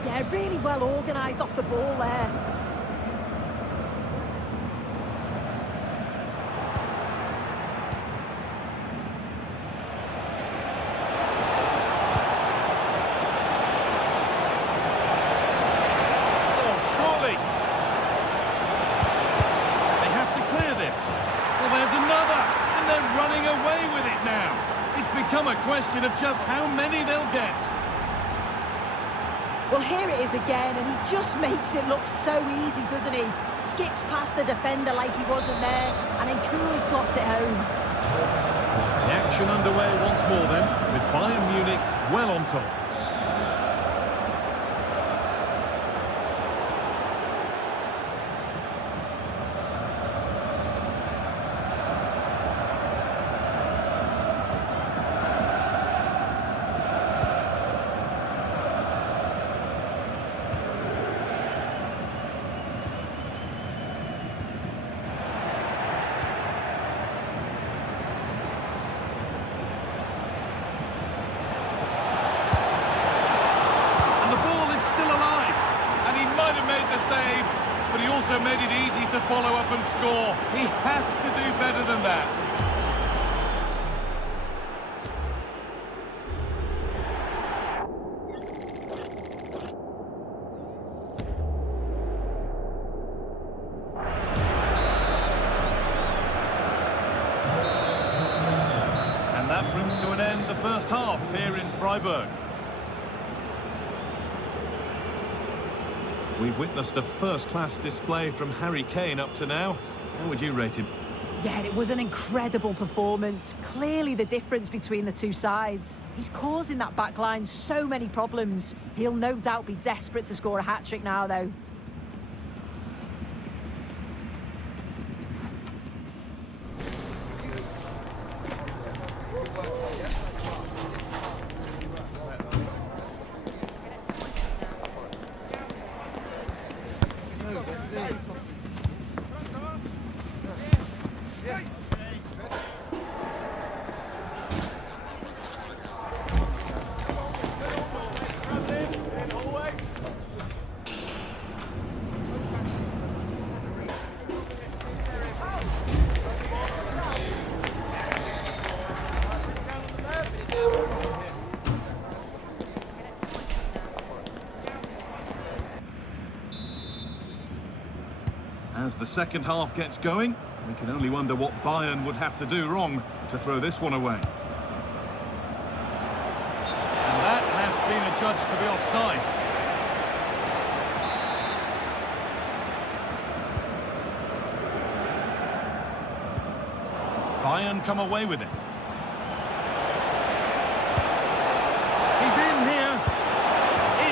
Yeah, really well organised off the ball there. Oh, surely. They have to clear this. Well, there's another, and they're running away with it now. It's become a question of just how many they'll get. Well, here it is again, and he just makes it look so easy, doesn't he? Skips past the defender like he wasn't there, and then coolly slots it home. The action underway once more then, with Bayern Munich well on top. Save, but he also made it easy to follow up and score. He has to do better than that. And that brings to an end the first half here in Freiburg. We've witnessed a first-class display from Harry Kane up to now. How would you rate him? Yeah, it was an incredible performance. Clearly the difference between the two sides. He's causing that back line so many problems. He'll no doubt be desperate to score a hat-trick now, though. As the second half gets going, we can only wonder what Bayern would have to do wrong to throw this one away. And that has been adjudged to be offside. Bayern come away with it. He's in here.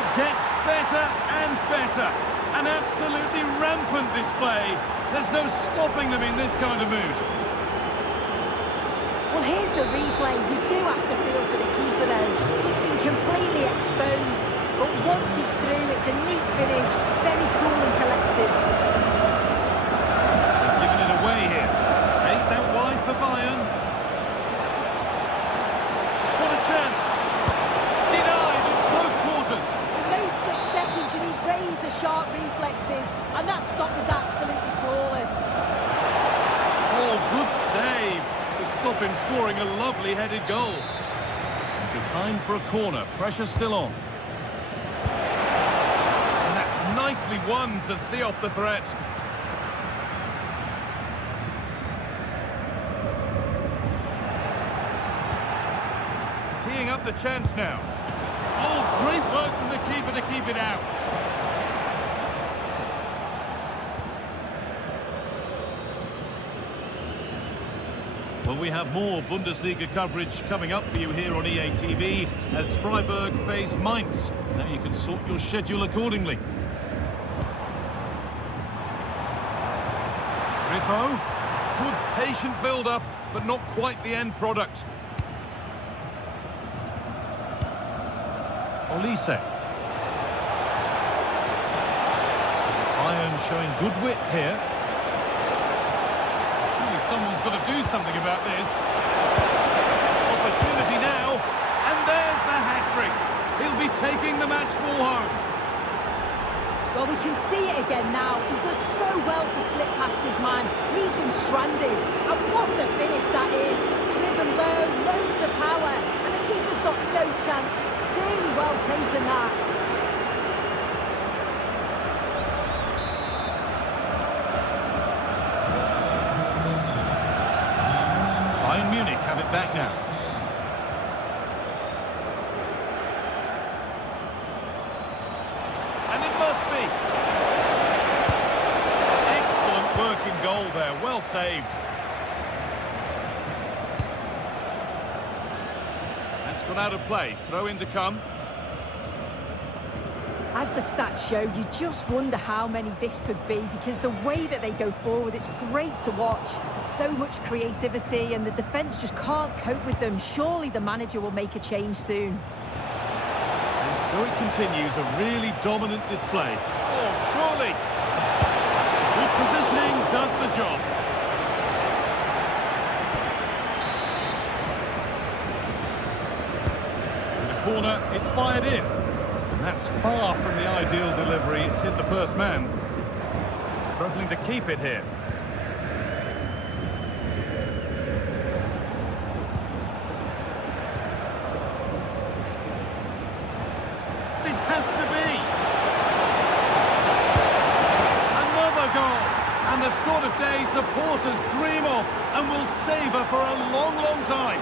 It gets better and better. An absolutely rampant display. There's no stopping them in this kind of mood. Well, here's the replay. You do have to feel for the keeper, though. He's been completely exposed. But once he's through, it's a neat finish. Very cool and collected. They've given it away here. Space out wide for Bayern. What a chance. Denied in close quarters. In those split seconds, you need razor-sharp reflexes, and that stop was absolutely flawless. Oh, good save to stop him scoring a lovely headed goal. And behind for a corner, pressure still on. And that's nicely won to see off the threat. Teeing up the chance now. Oh, great work from the keeper to keep it out. Well, we have more Bundesliga coverage coming up for you here on EA TV as Freiburg face Mainz. Now you can sort your schedule accordingly. Griffo, good patient build-up, but not quite the end product. Olise. Bayern showing good wit here. Surely someone's got to do something about this. Opportunity now, and there's the hat-trick. He'll be taking the match ball home. Well, we can see it again now. He does so well to slip past his man, leaves him stranded. And what a finish that is. Driven low, loads of power, and the keeper's got no chance. Really well taken that. Bayern Munich have it back now. saved. That's gone out of play. Throw in to come. As the stats show, you just wonder how many this could be, because the way that they go forward, it's great to watch. So much creativity, and the defence just can't cope with them. Surely the manager will make a change soon. And so it continues, a really dominant display. Oh, surely! Good positioning does the job. And the corner is fired in. And that's far from the ideal delivery. It's hit the first man. Struggling to keep it here. This has to be. Another goal. And the sort of day supporters dream of and will savour for a long, long time.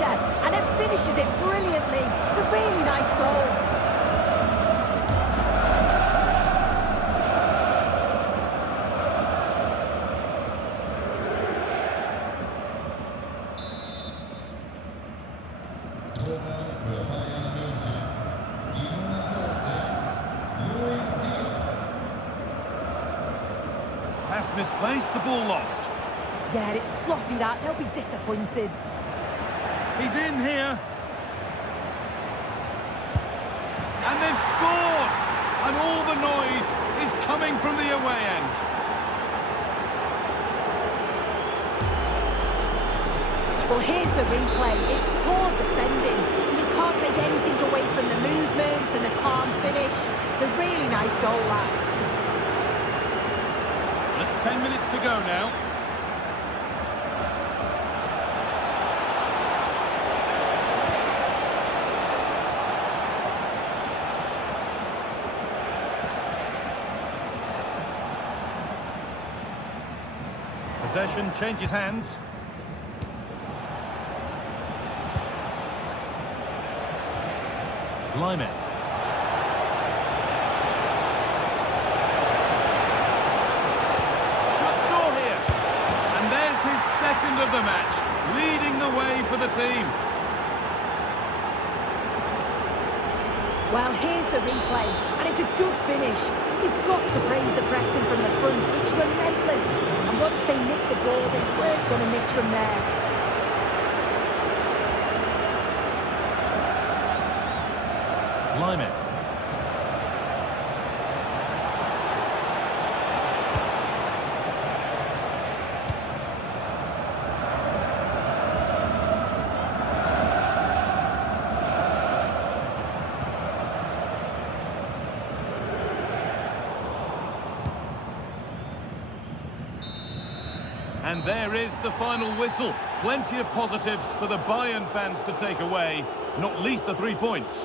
And it finishes it brilliantly. It's a really nice goal. Pass misplaced, the ball lost. Yeah, it's sloppy that. They'll be disappointed. He's in here. And they've scored! And all the noise is coming from the away end. Well, here's the replay. It's poor defending. You can't take anything away from the movements and the calm finish. It's a really nice goal, lads. Just 10 minutes to go now. Possession changes hands. Limit. Should score here. And there's his second of the match, leading the way for the team. Well, here's the replay, and it's a good finish. You've got to praise the pressing from the front. It's relentless. And once they nick the ball, they weren't going to miss from there. Limit. And there is the final whistle. Plenty of positives for the Bayern fans to take away, not least the 3 points.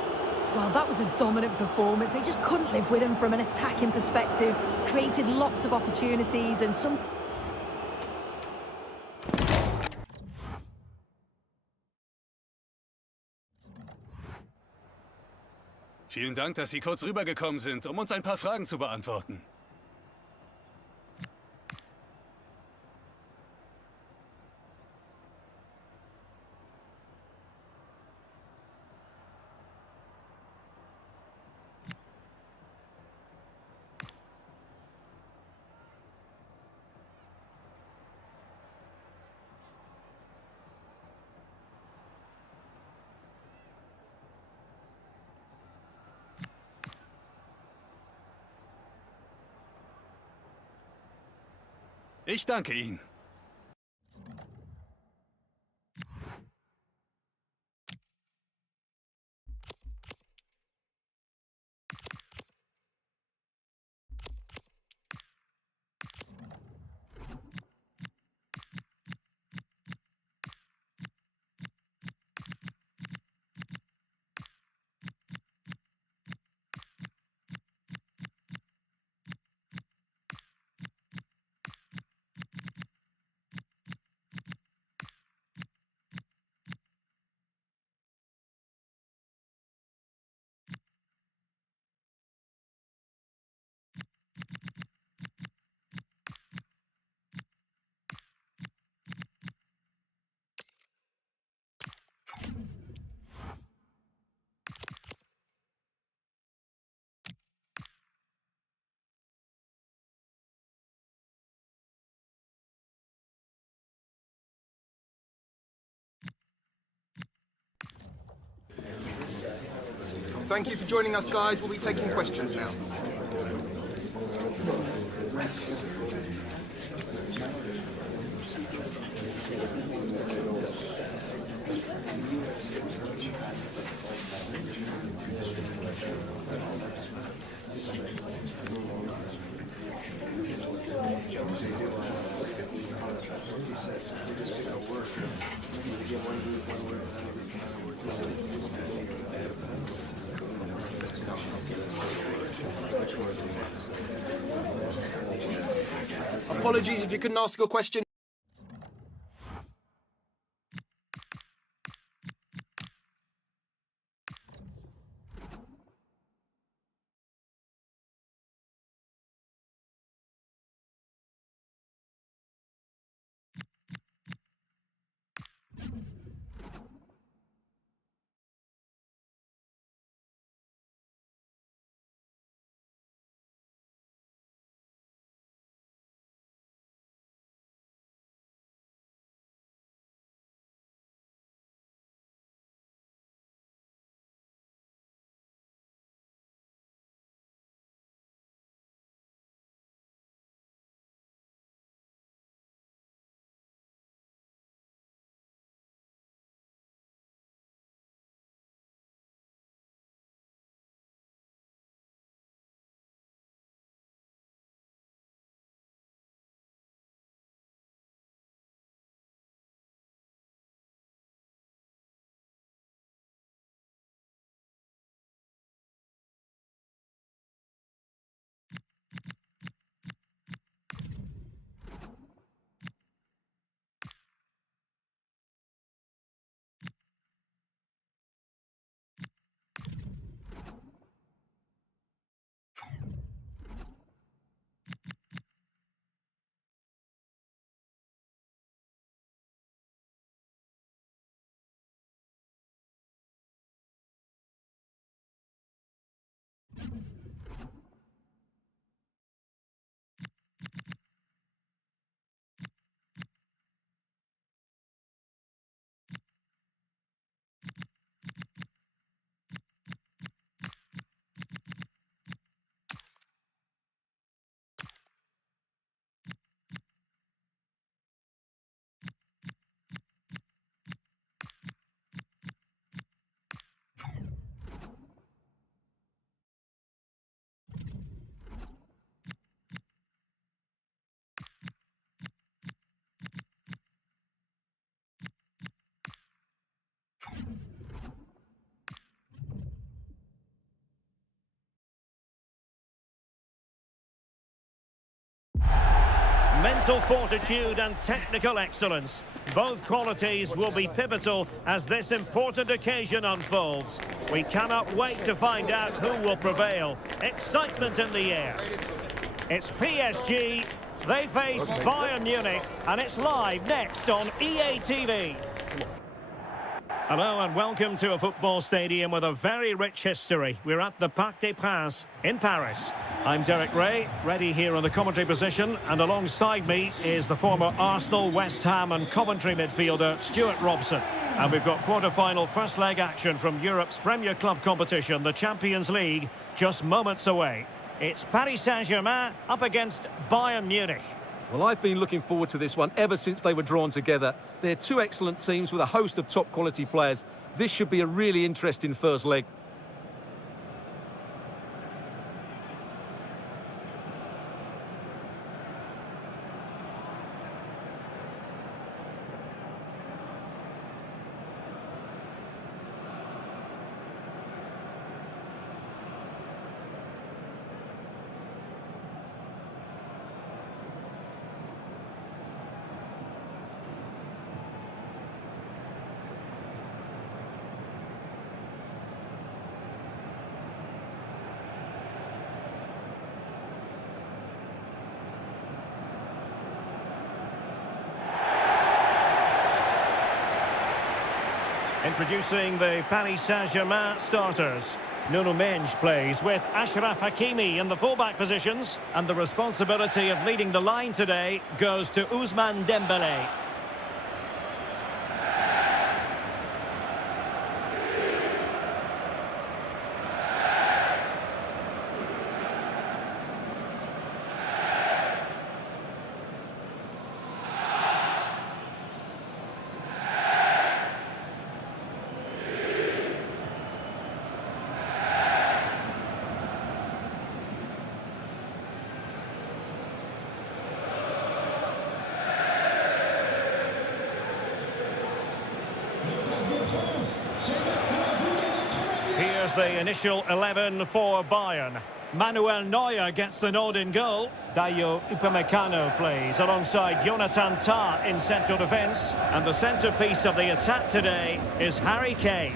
Well, that was a dominant performance. They just couldn't live with him from an attacking perspective. Created lots of opportunities and some... Vielen Dank, dass Sie kurz rübergekommen sind, um uns ein paar Fragen zu beantworten. Ich danke Ihnen. Thank you for joining us, guys. We'll be taking questions now. Apologies if you couldn't ask a question. Mental fortitude and technical excellence. Both qualities will be pivotal as this important occasion unfolds. We cannot wait to find out who will prevail. Excitement in the air. It's PSG. They face Bayern Munich, and it's live next on EA TV. Hello and welcome to a football stadium with a very rich history. We're at the Parc des Princes in Paris. I'm Derek Ray, ready here on the commentary position, and alongside me is the former Arsenal, West Ham and Coventry midfielder Stuart Robson. And we've got quarter-final first leg action from Europe's Premier Club competition, the Champions League, just moments away. It's Paris Saint-Germain up against Bayern Munich. Well, I've been looking forward to this one ever since they were drawn together. They're two excellent teams with a host of top-quality players. This should be a really interesting first leg. Introducing the Paris Saint-Germain starters. Nuno Mendes plays with Achraf Hakimi in the fullback positions. And the responsibility of leading the line today goes to Ousmane Dembélé. Here's the initial 11 for Bayern. Manuel Neuer gets the nod in goal. Dayo Upamecano plays alongside Jonathan Tah in central defence. And the centrepiece of the attack today is Harry Kane.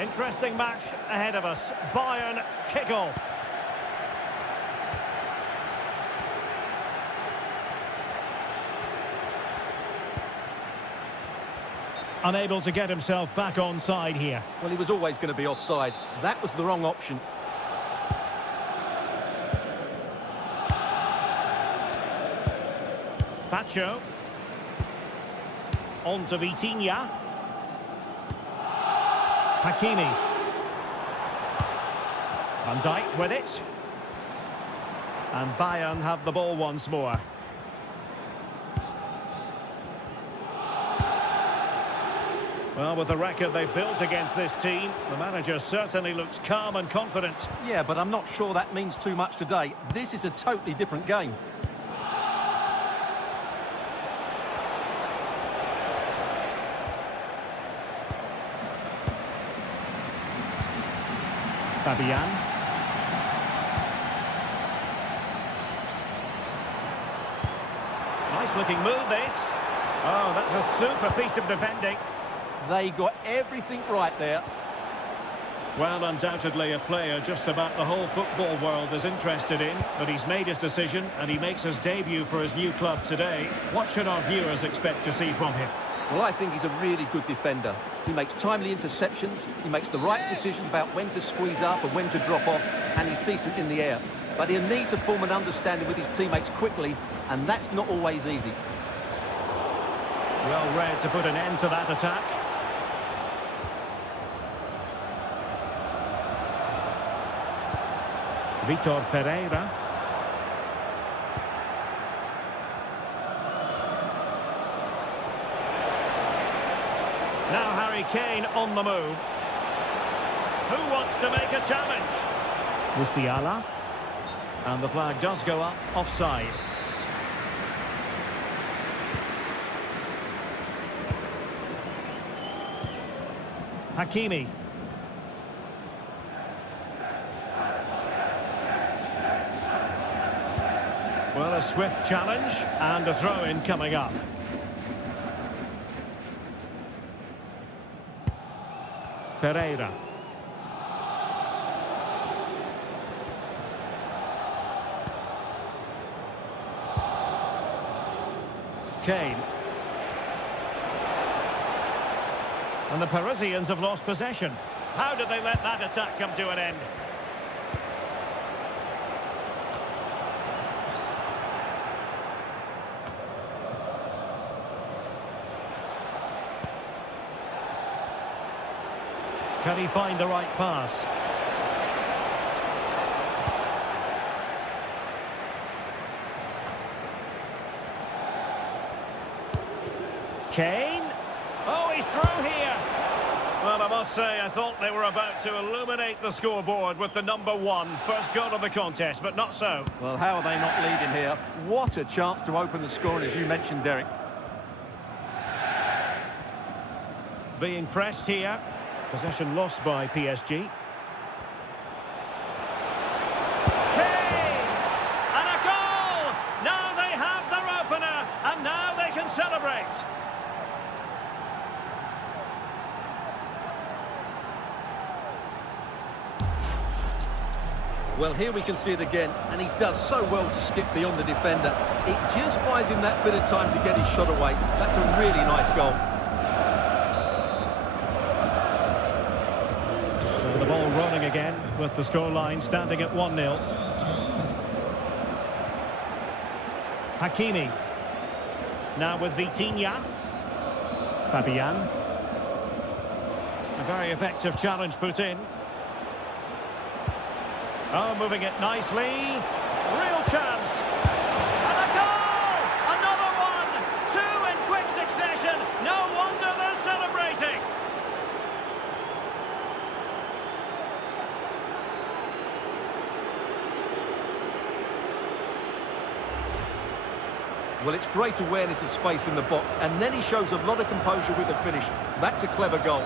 Interesting match ahead of us. Bayern kick-off. Unable to get himself back on side here. Well, he was always going to be offside. That was the wrong option. Pacho. On to Vitinha. Hakimi. Van Dijk with it. And Bayern have the ball once more. Well, with the record they've built against this team, the manager certainly looks calm and confident. Yeah, but I'm not sure that means too much today. This is a totally different game. Fabian. Nice looking move this. Oh, that's a super piece of defending. They got everything right there. Well, undoubtedly a player just about the whole football world is interested in, but he's made his decision and he makes his debut for his new club today. What should our viewers expect to see from him? Well, I think he's a really good defender. He makes timely interceptions, he makes the right decisions about when to squeeze up and when to drop off, and he's decent in the air. But he'll need to form an understanding with his teammates quickly, and that's not always easy. Well read to put an end to that attack. Vitor Ferreira. Now Harry Kane on the move. Who wants to make a challenge? Musiala. And the flag does go up, offside. Hakimi. Well, a swift challenge and a throw-in coming up. Ferreira. Kane. And the Parisians have lost possession. How did they let that attack come to an end? Can he find the right pass? Kane? Oh, he's through here. Well, I must say, I thought they were about to illuminate the scoreboard with the #1 first goal of the contest, but not so. Well, how are they not leading here? What a chance to open the scoring, as you mentioned, Derek. Being pressed here. Possession lost by PSG. Kane! And a goal! Now they have their opener, and now they can celebrate. Well, here we can see it again, and he does so well to skip beyond the defender. It just buys him that bit of time to get his shot away. That's a really nice goal. So the ball rolling again, with the scoreline standing at 1-0. Hakimi. Now with Vitinha. Fabian. A very effective challenge put in. Oh, moving it nicely. Real chance. And a goal! Another one! Two in quick succession. No wonder they're celebrating. Well, it's great awareness of space in the box, and then he shows a lot of composure with the finish. That's a clever goal.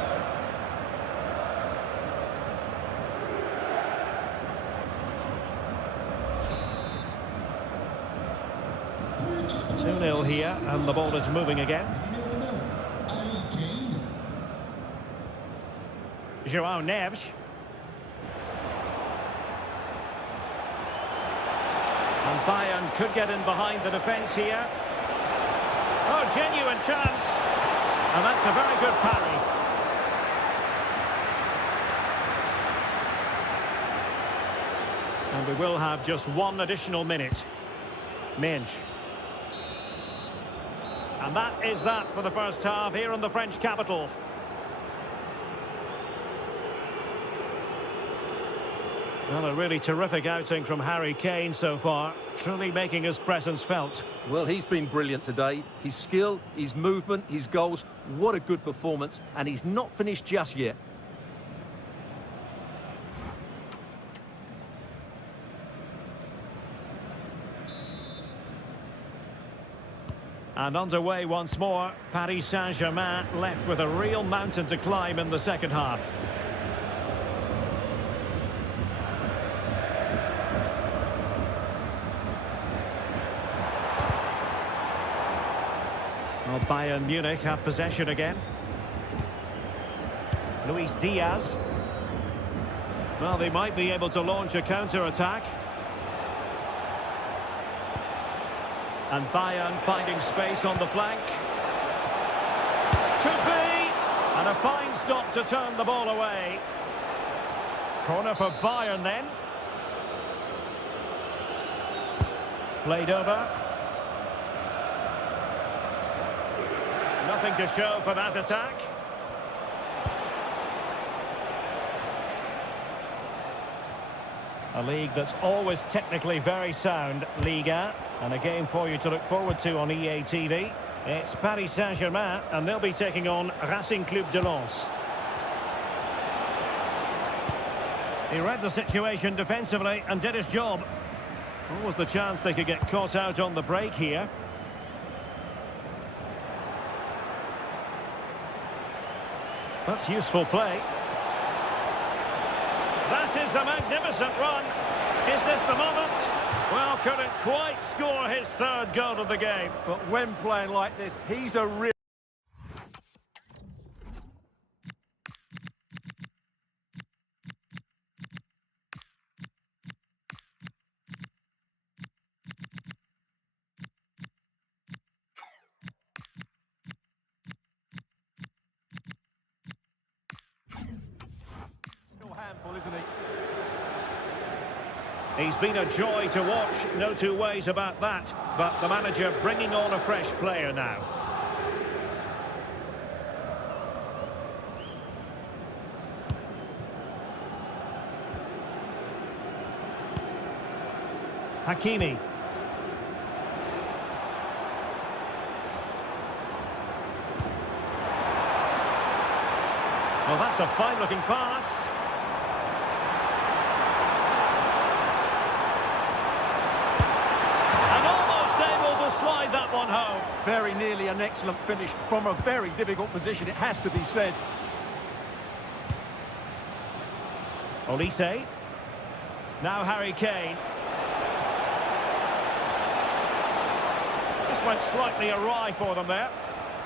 2-0 here, and the ball is moving again. João Neves. And Bayern could get in behind the defence here. Oh, genuine chance. And that's a very good parry. And we will have just one additional minute. Mensch. And that is that for the first half here in the French capital. Well, a really terrific outing from Harry Kane so far, truly making his presence felt. Well, he's been brilliant today. His skill, his movement, his goals, what a good performance, and he's not finished just yet. And underway once more, Paris Saint-Germain left with a real mountain to climb in the second half. Well, Bayern Munich have possession again. Luis Diaz. Well, they might be able to launch a counter-attack. And Bayern finding space on the flank. Could be! And a fine stop to turn the ball away. Corner for Bayern then. Played over. Nothing to show for that attack. A league that's always technically very sound, Liga. And a game for you to look forward to on EA TV. It's Paris Saint-Germain, and they'll be taking on Racing Club de Lens. He read the situation defensively and did his job. What was the chance they could get caught out on the break here? That's useful play. That is a magnificent run. Is this the moment? Well, couldn't quite score his third goal of the game. But when playing like this, he's a real... handful, isn't he? He's been a joy to watch, no two ways about that. But the manager bringing on a fresh player now. Hakimi. Well, that's a fine-looking pass. And almost able to slide that one home. Very nearly an excellent finish from a very difficult position, it has to be said. Olise. Now Harry Kane. This went slightly awry for them there.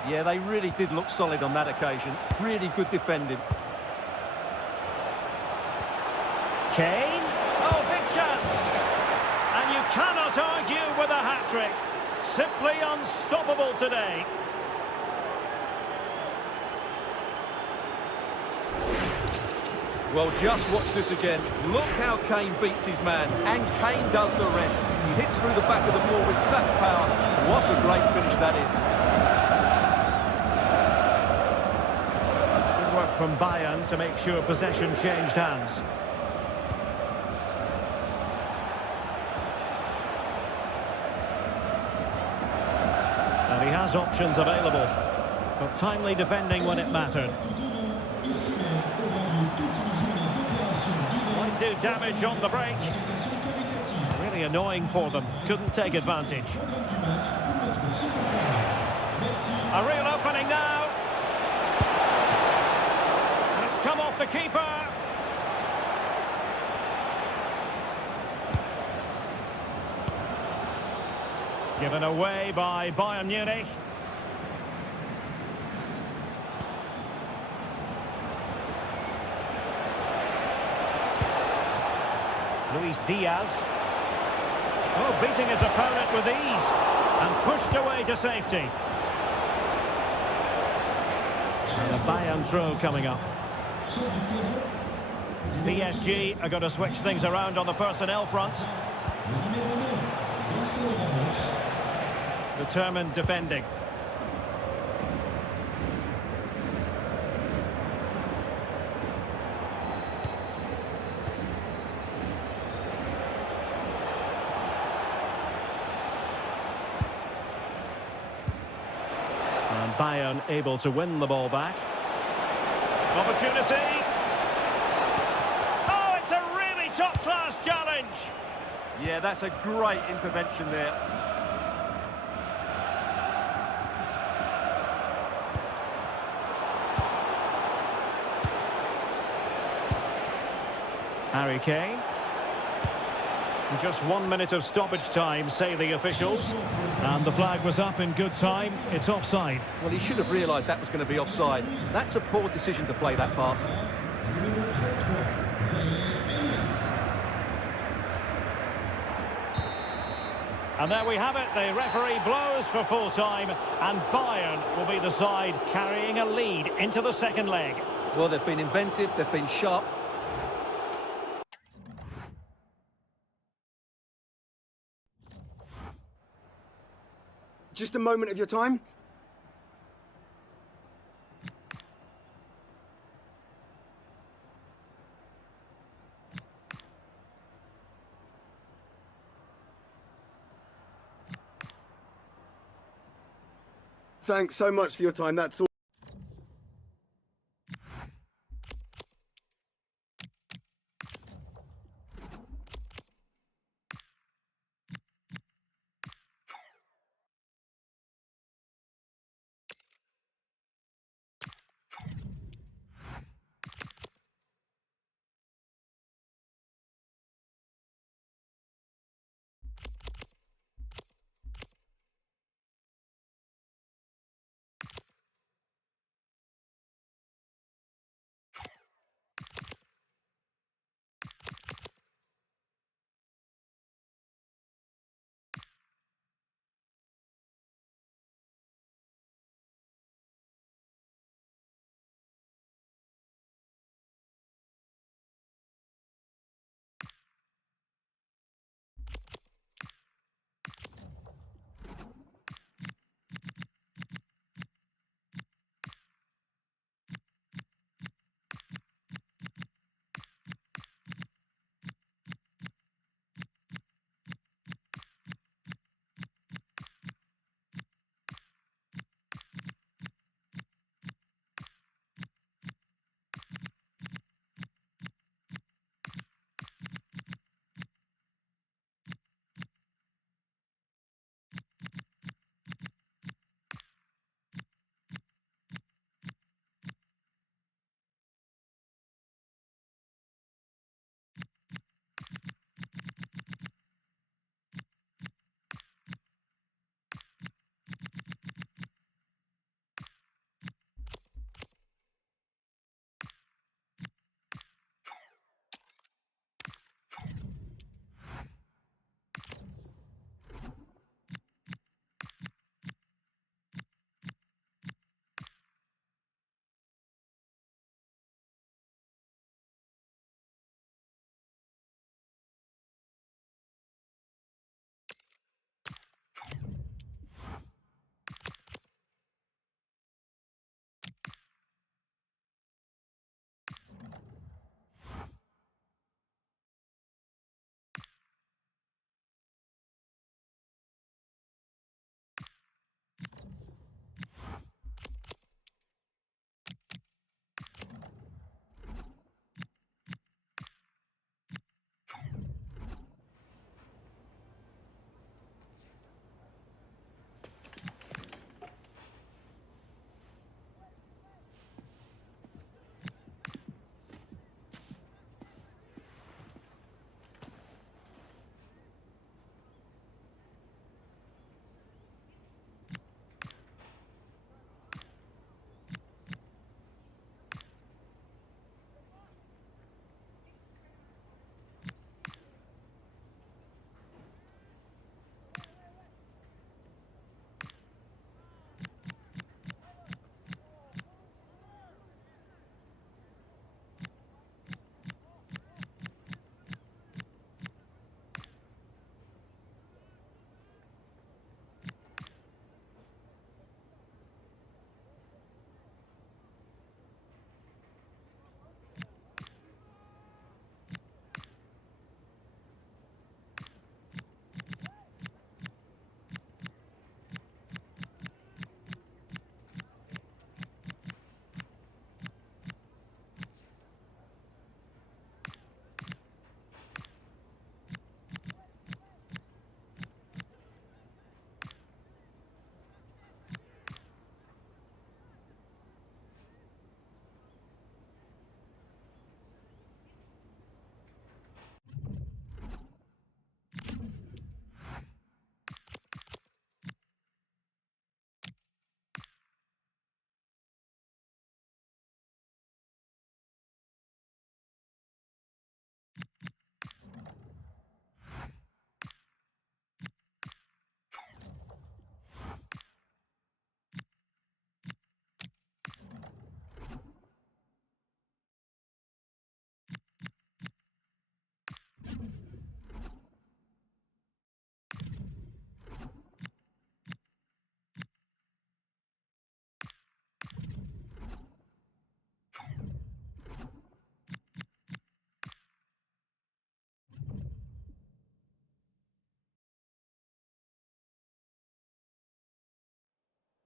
Yeah, they really did look solid on that occasion. Really good defending. Kane. Oh, big chance. And you cannot argue with a hat-trick. Simply unstoppable today. Well, just watch this again. Look how Kane beats his man, and Kane does the rest. He hits through the back of the ball with such power. What a great finish that is. Good work from Bayern to make sure possession changed hands. And he has options available, but timely defending when it mattered. Might do damage on the break. Really annoying for them. Couldn't take advantage. A real opening now. And it's come off the keeper. Given away by Bayern Munich. Luis Diaz. Oh, beating his opponent with ease. And pushed away to safety. And a Bayern throw coming up. PSG are going to switch things around on the personnel front. Determined defending. And Bayern able to win the ball back. Opportunity. Oh, it's a really top-class challenge. Yeah, that's a great intervention there. Harry Kane. Just 1 minute of stoppage time, say the officials. And the flag was up in good time. It's offside. Well, he should have realised that was going to be offside. That's a poor decision to play that pass. And there we have it. The referee blows for full time. And Bayern will be the side carrying a lead into the second leg. Well, they've been inventive, they've been sharp. Just a moment of your time. Thanks so much for your time. That's all.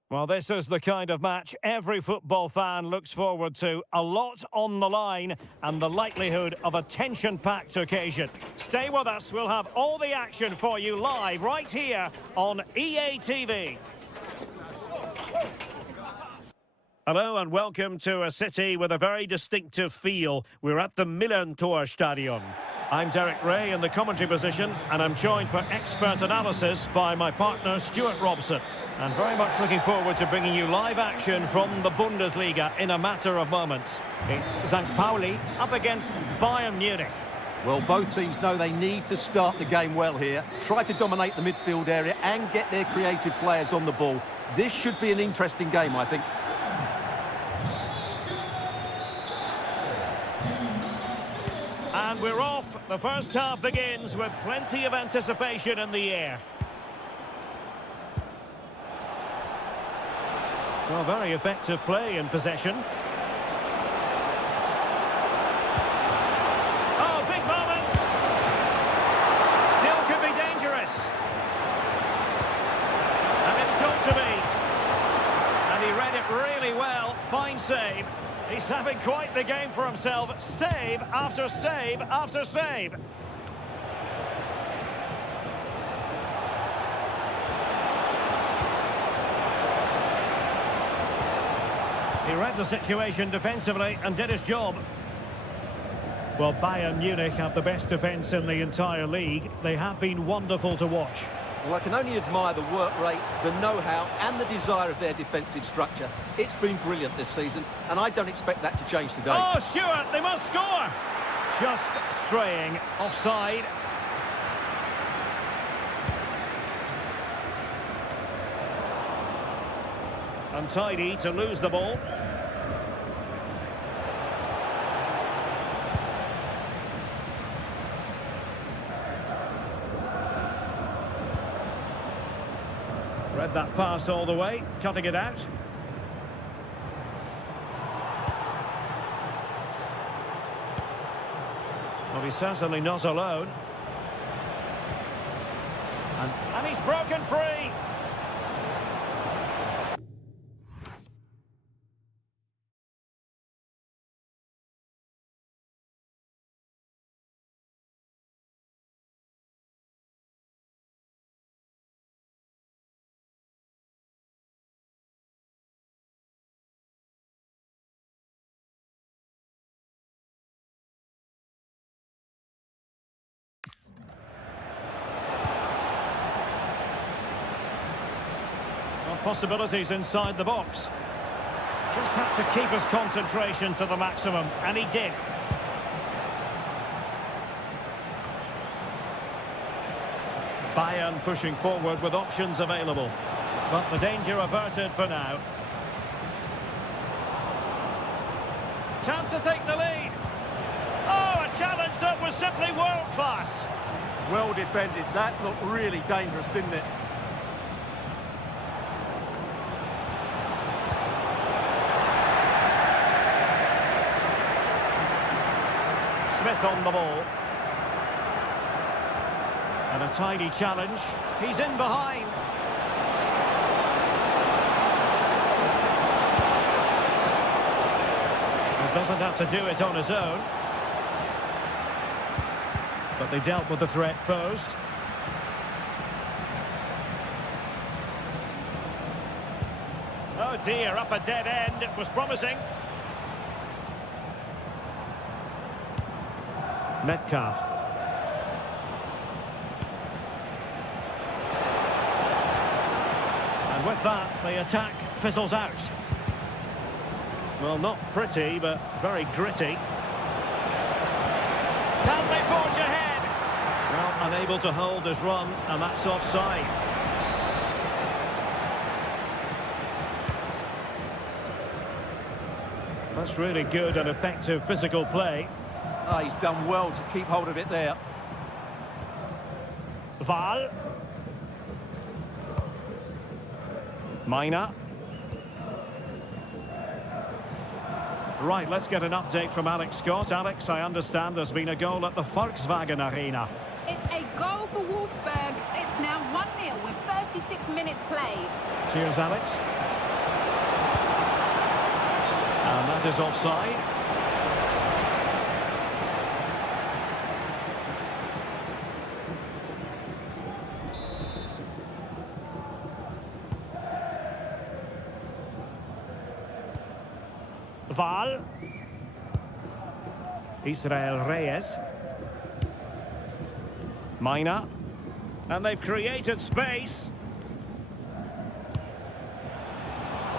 Well, this is the kind of match every football fan looks forward to. A lot on the line and the likelihood of a tension-packed occasion. Stay with us, we'll have all the action for you live right here on EA TV. Hello and welcome to a city with a very distinctive feel. We're at the Millerntor Stadion. I'm Derek Ray in the commentary position, and I'm joined for expert analysis by my partner Stuart Robson. And very much looking forward to bringing you live action from the Bundesliga in a matter of moments. It's St. Pauli up against Bayern Munich. Well, both teams know they need to start the game well here. Try to dominate the midfield area and get their creative players on the ball. This should be an interesting game, I think. And we're off. The first half begins with plenty of anticipation in the air. Well, very effective play in possession. Oh, big moment! Still could be dangerous. And it's got to be. And he read it really well. Fine save. He's having quite the game for himself. Save after save after save. He read the situation defensively and did his job. Well, Bayern Munich have the best defence in the entire league. They have been wonderful to watch. Well, I can only admire the work rate, the know-how and the desire of their defensive structure. It's been brilliant this season, and I don't expect that to change today. Oh, Stuart, they must score! Just straying offside. Untidy to lose the ball. Read that pass all the way, cutting it out. Well, he's certainly not alone. And he's broken free. Possibilities inside the box. Just had to keep his concentration to the maximum, and he did. Bayern pushing forward with options available, but the danger averted for now. Chance to take the lead. Oh, a challenge that was simply world-class. Well defended. That looked really dangerous, didn't it? Smith on the ball. And a tidy challenge. He's in behind. He doesn't have to do it on his own. But they dealt with the threat posed. Oh dear, up a dead end. It was promising. Metcalf. And with that, the attack fizzles out. Well, not pretty, but very gritty. Can they forge ahead? Well, unable to hold his run, and that's offside. That's really good and effective physical play. Oh, he's done well to keep hold of it there. Val. Mina. Right, let's get an update from Alex Scott. Alex, I understand there's been a goal at the Volkswagen Arena. It's a goal for Wolfsburg. It's now 1-0 with 36 minutes played. Cheers, Alex. that is offside. Val. Israel Reyes. Mina. And they've created space.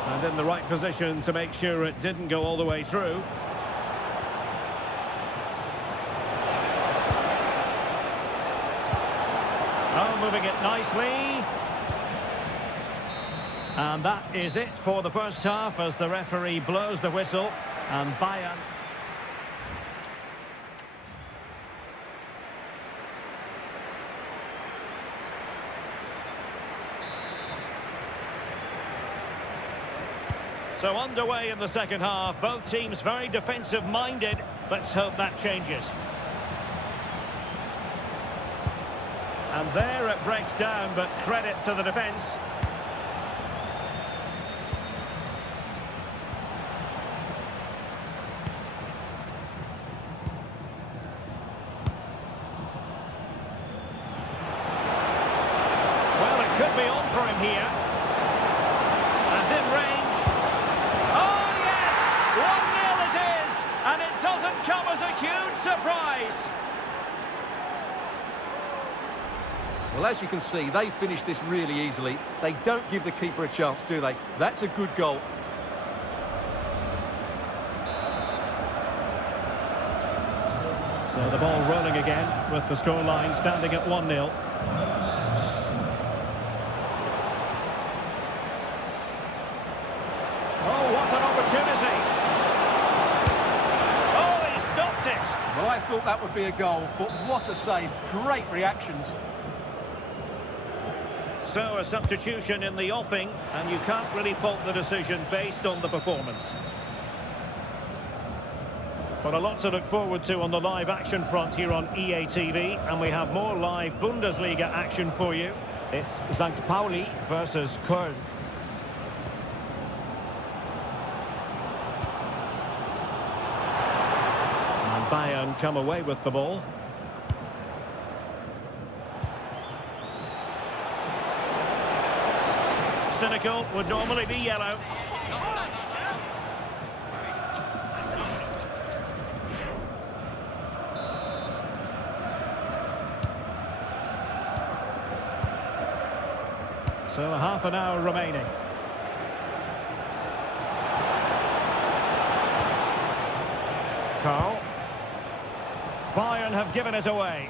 And in the right position to make sure it didn't go all the way through. Oh, moving it nicely. And that is it for the first half as the referee blows the whistle. And Bayern. So underway in the second half, both teams very defensive-minded. Let's hope that changes. And there it breaks down, but credit to the defence. Well, it could be on for him here. And in range. Oh, yes! 1-0 it is! And it doesn't come as a huge surprise. Well, as you can see, they finished this really easily. They don't give the keeper a chance, do they? That's a good goal. So the ball rolling again with the scoreline standing at 1-0. Oh, what an opportunity! Oh, he stopped it! Well, I thought that would be a goal, but what a save. Great reactions. So a substitution in the offing, and you can't really fault the decision based on the performance. But a lot to look forward to on the live action front here on EA TV, and we have more live Bundesliga action for you. It's St. Pauli versus Köln. And Bayern come away with the ball. Cynical would normally be yellow. So a half an hour remaining. Carl. Bayern have given it away.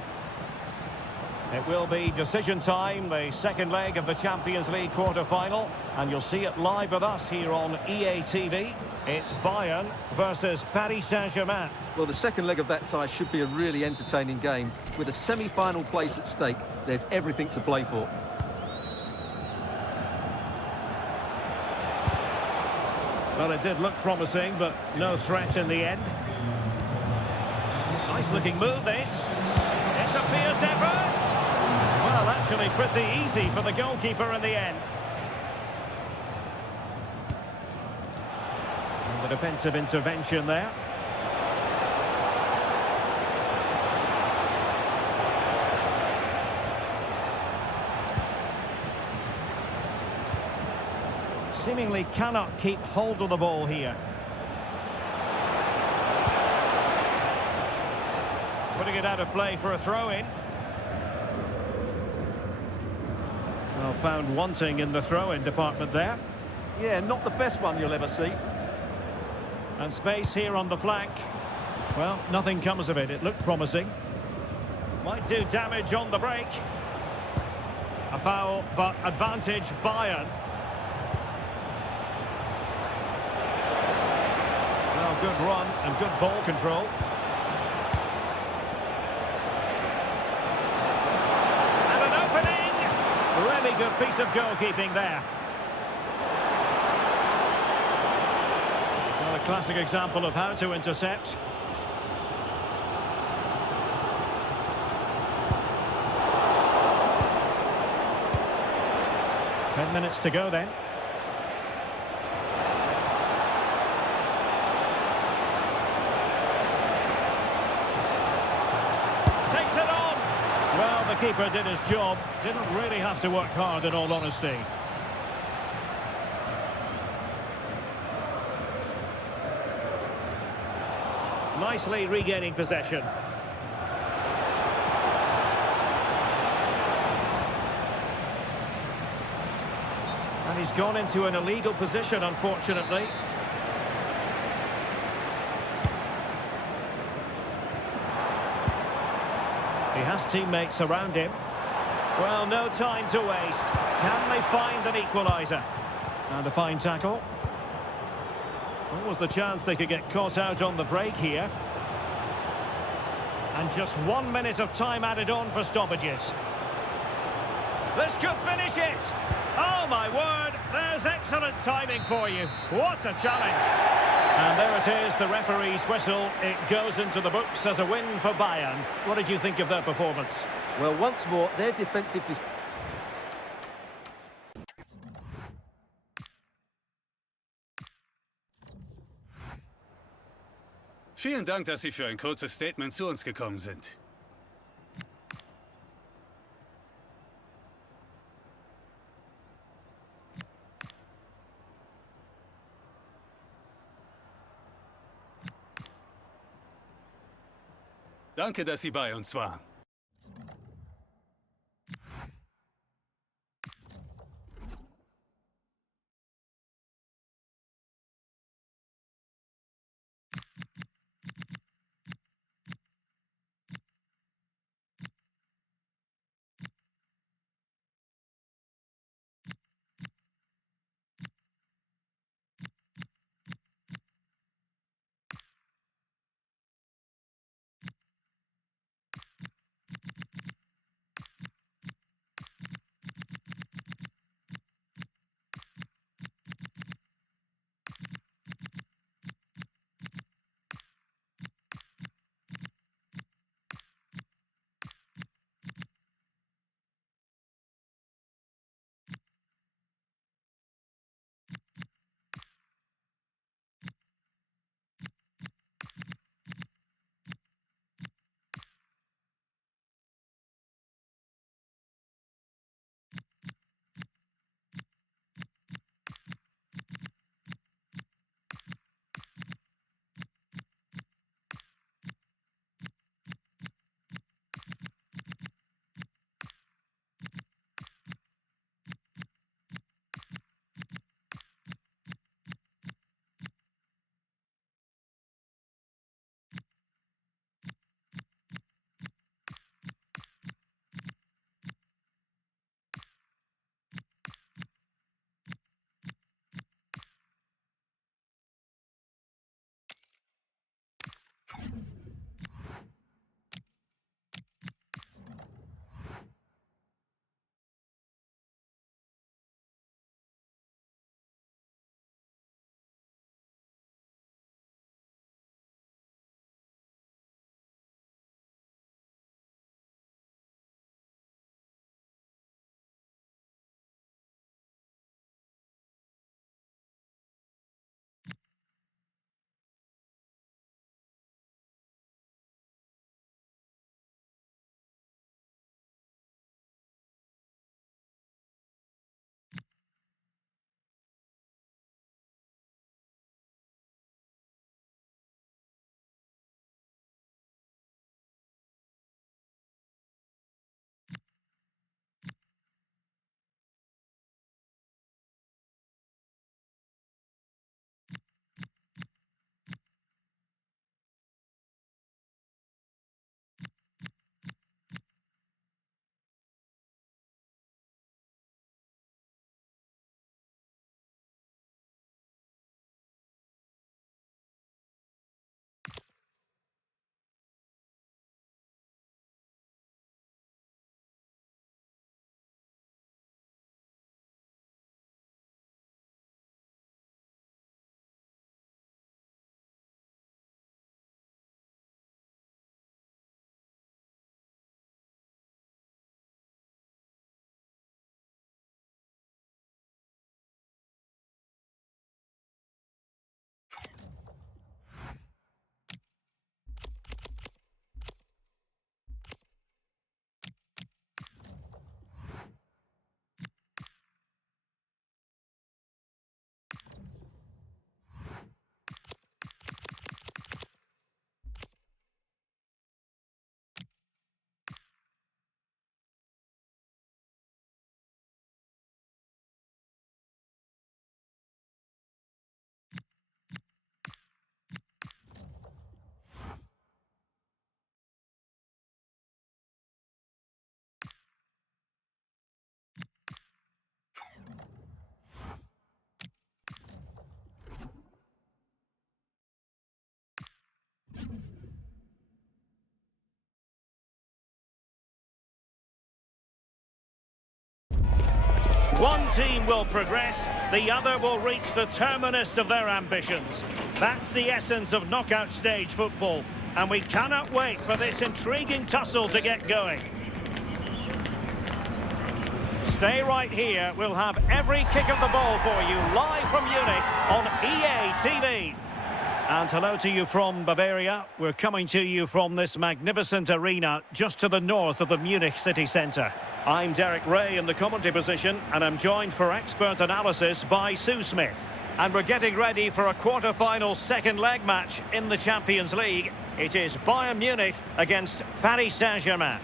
It will be decision time, the second leg of the Champions League quarter-final, and you'll see it live with us here on EA TV. It's Bayern versus Paris Saint-Germain. Well, the second leg of that tie should be a really entertaining game. With a semi-final place at stake, there's everything to play for. Well, it did look promising, but no threat in the end. Nice-looking move, this. It's a fierce effort. Well, actually pretty easy for the goalkeeper in the end. And the defensive intervention there. Seemingly cannot keep hold of the ball here. Putting it out of play for a throw-in. Well, found wanting in the throw-in department there. Yeah, not the best one you'll ever see. And space here on the flank. Well, nothing comes of it. It looked promising. Might do damage on the break. A foul, but advantage Bayern. Well, good run and good ball control. And an opening! Really good piece of goalkeeping there. Well, a classic example of how to intercept. Ten minutes to go then. keeper did his job. Didn't really have to work hard, in all honesty. Nicely regaining possession. And he's gone into an illegal position, unfortunately. He has teammates around him. Well, no time to waste. Can they find an equaliser? And a fine tackle. What was the chance they could get caught out on the break here? And just 1 minute of time added on for stoppages. This could finish it! Oh my word, there's excellent timing for you. What a challenge! And there it is, the referee's whistle. It goes into the books as a win for Bayern. What did you think of their performance? Well, once more, their defensive... Vielen Dank, dass Sie für ein kurzes Statement zu uns gekommen sind. Danke, dass Sie bei uns waren. One team will progress, the other will reach the terminus of their ambitions. That's the essence of knockout stage football, and we cannot wait for this intriguing tussle to get going. Stay right here, we'll have every kick of the ball for you live from Munich on EA TV. And hello to you from Bavaria. We're coming to you from this magnificent arena just to the north of the Munich city centre. I'm Derek Ray in the commentary position, and I'm joined for expert analysis by Sue Smith. And we're getting ready for a quarter-final second leg match in the Champions League. It is Bayern Munich against Paris Saint-Germain.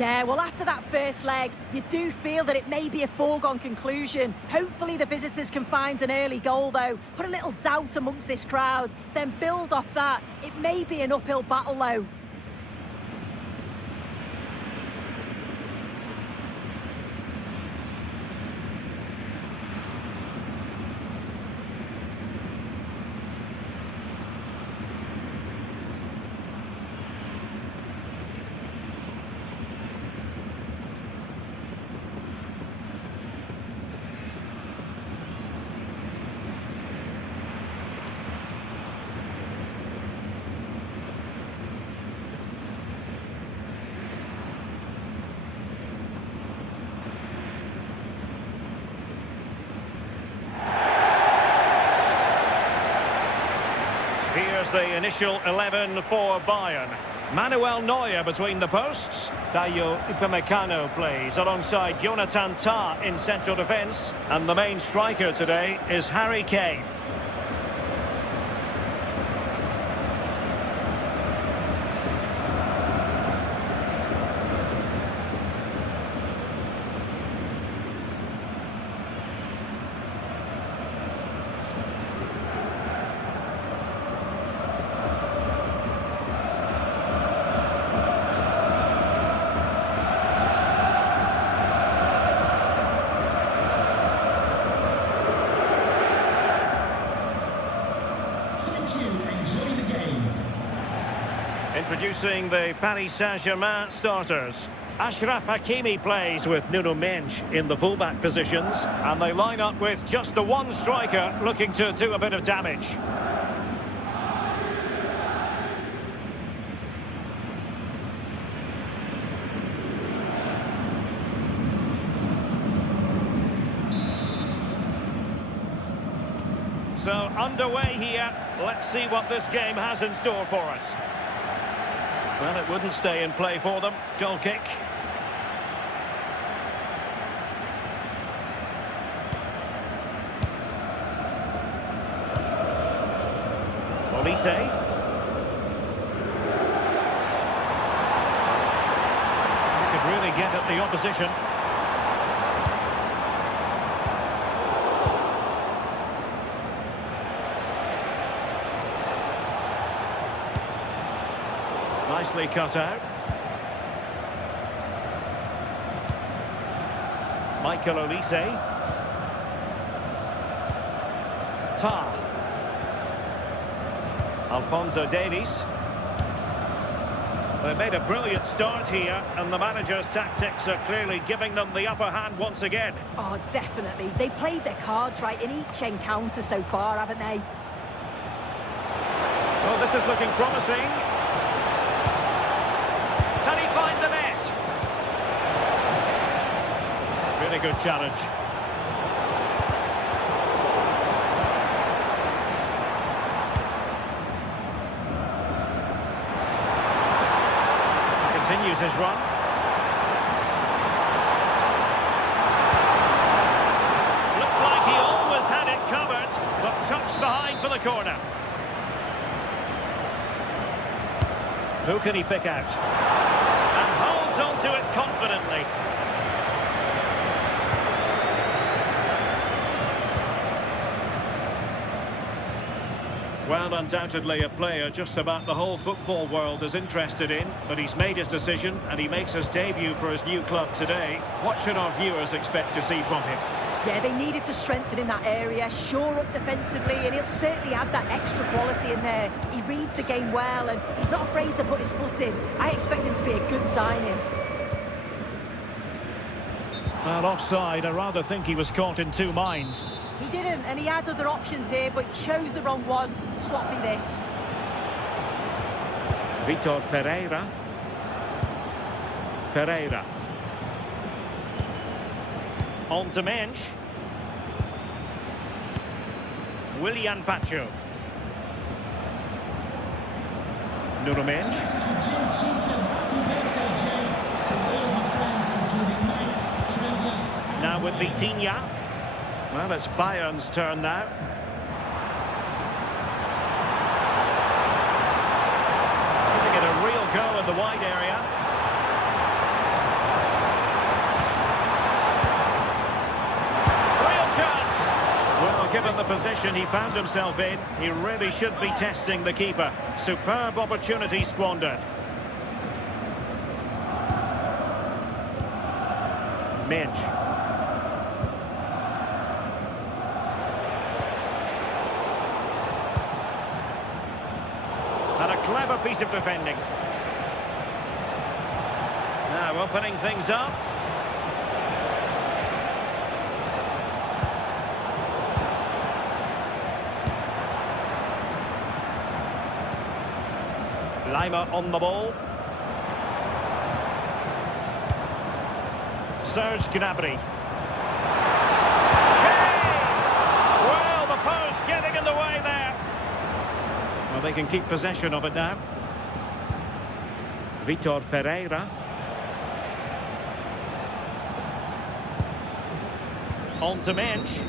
Yeah, well, after that first leg, you do feel that it may be a foregone conclusion. Hopefully the visitors can find an early goal, though. Put a little doubt amongst this crowd, then build off that. It may be an uphill battle, though. Here's the initial 11 for Bayern. Manuel Neuer between the posts. Dayo Upamecano plays alongside Jonathan Tah in central defence. And the main striker today is Harry Kane. Introducing the Paris Saint-Germain starters. Achraf Hakimi plays with Nuno Mendes in the fullback positions, and they line up with just the one striker looking to do a bit of damage. So underway here, let's see what this game has in store for us. Well, it wouldn't stay in play for them. Goal kick. Olise. He could really get at the opposition. Nicely cut out. Michael Olise. Tah. Alphonso Davies. They made a brilliant start here, and the manager's tactics are clearly giving them the upper hand once again. Oh, definitely. They've played their cards right in each encounter so far, haven't they? Well, this is looking promising. Can he find the net? Really good challenge. Continues his run. Looked like he almost had it covered, but tucked behind for the corner. Who can he pick out? And holds on to it confidently. Well, undoubtedly a player just about the whole football world is interested in, but he's made his decision and he makes his debut for his new club today. What should our viewers expect to see from him? Yeah, they needed to strengthen in that area, shore up defensively, and he'll certainly add that extra quality in there. He reads the game well, and he's not afraid to put his foot in. I expect him to be a good signing. Well, offside. I rather think he was caught in two minds. He didn't, and he had other options here, but chose the wrong one. Sloppy this. Vitor Ferreira. Ferreira. On to Mensch. Willian Pacho. Nuno Mensch. Now with Vitinha. Well, it's Bayern's turn now. Giving it a real go in the wide area. Real chance! Well, given the position he found himself in, he really should be testing the keeper. Superb opportunity squandered. Mensch. And a clever piece of defending. Now opening things up. Lima on the ball. Serge Gnabry. Well, the post getting in the way there. Well, they can keep possession of it now. Vitor Ferreira. On to Mensch.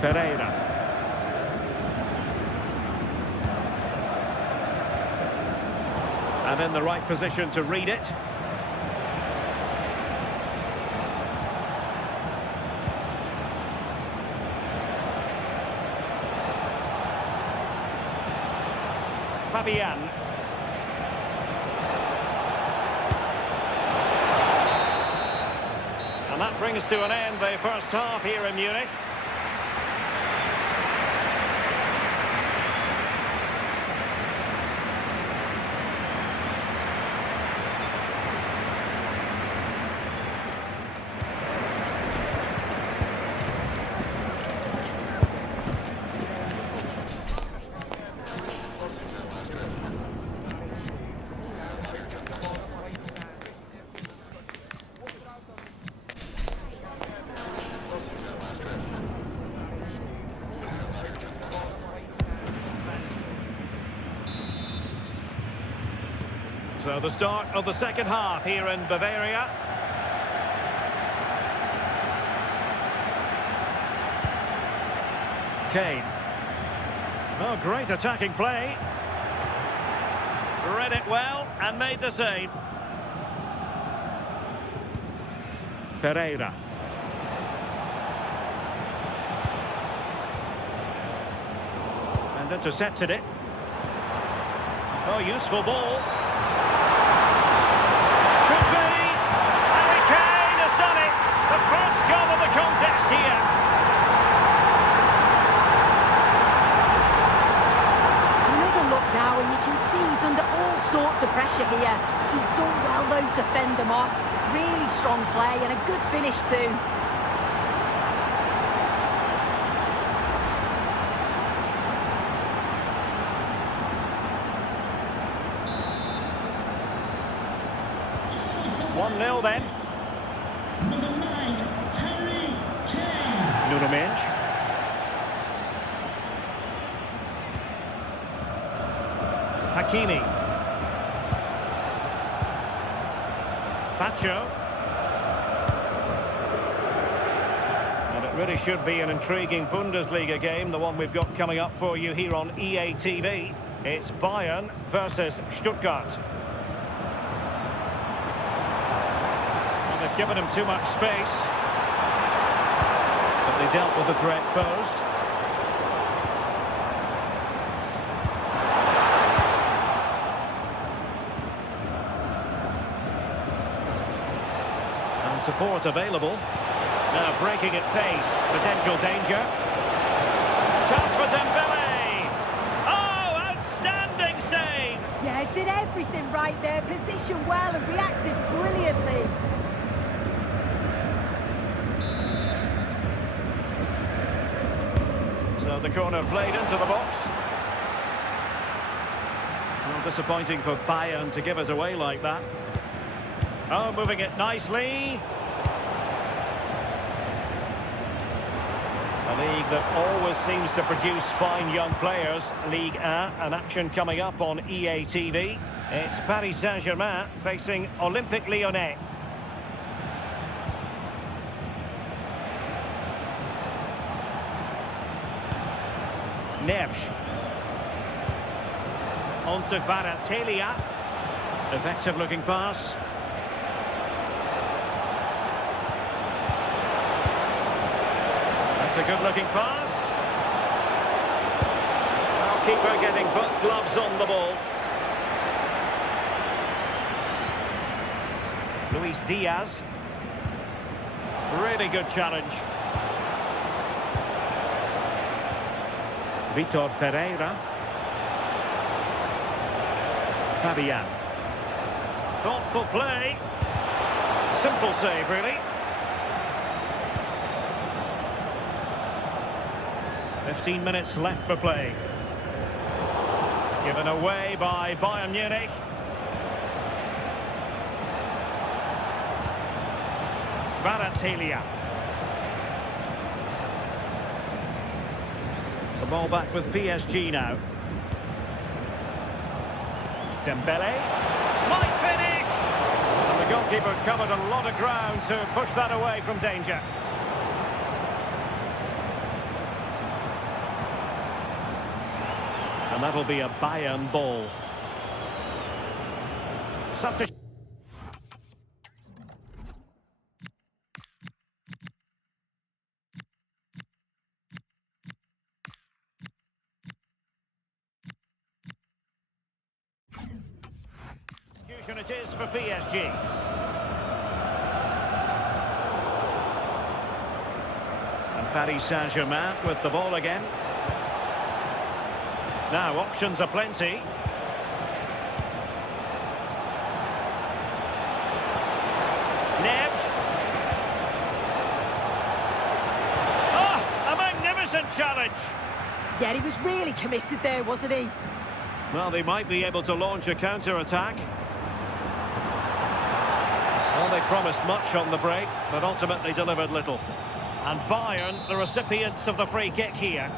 Ferreira. And in the right position to read it. Fabian. And that brings to an end the first half here in Munich. So the start of the second half here in Bavaria. Kane. Oh, great attacking play. Read it well and made the save. Ferreira. And intercepted it. Oh, useful ball. Contest here. Another look now, and you can see he's under all sorts of pressure here. He's done well, though, to fend them off. Really strong play and a good finish, too. One 0 then. Nuno Mensch. Hakimi. Pacho. And it really should be an intriguing Bundesliga game, the one we've got coming up for you here on EA TV. It's Bayern versus Stuttgart. And they've given him too much space. They dealt with the threat posed. And support available. Now breaking at pace. Potential danger. Chance for Dembele. Oh, outstanding save! Yeah, did everything right there. Positioned well and reacted brilliantly. the corner played into the box. Well, disappointing for Bayern to give it away like that. Oh, moving it nicely. A league that always seems to produce fine young players. Ligue 1, an action coming up on EA TV. It's Paris Saint-Germain facing Olympique Lyonnais. Neves. On to Kvaratskhelia. Effective looking pass. That's a good looking pass. Well, keeper getting gloves on the ball. Luis Diaz. Really good challenge. Vitor Ferreira. Fabian. Thoughtful play. Simple save, really. 15 minutes left for play. Given away by Bayern Munich. Kvaratskhelia. The ball back with PSG now. Dembele. Might finish! And the goalkeeper covered a lot of ground to push that away from danger. And that'll be a Bayern ball. Substitution. It is for PSG. And Paris Saint-Germain with the ball again. Now options are plenty. Neves. Oh, a magnificent challenge. Yeah, he was really committed there, wasn't he? Well, they might be able to launch a counter-attack. Well, they promised much on the break, but ultimately delivered little. And Bayern, the recipients of the free kick here.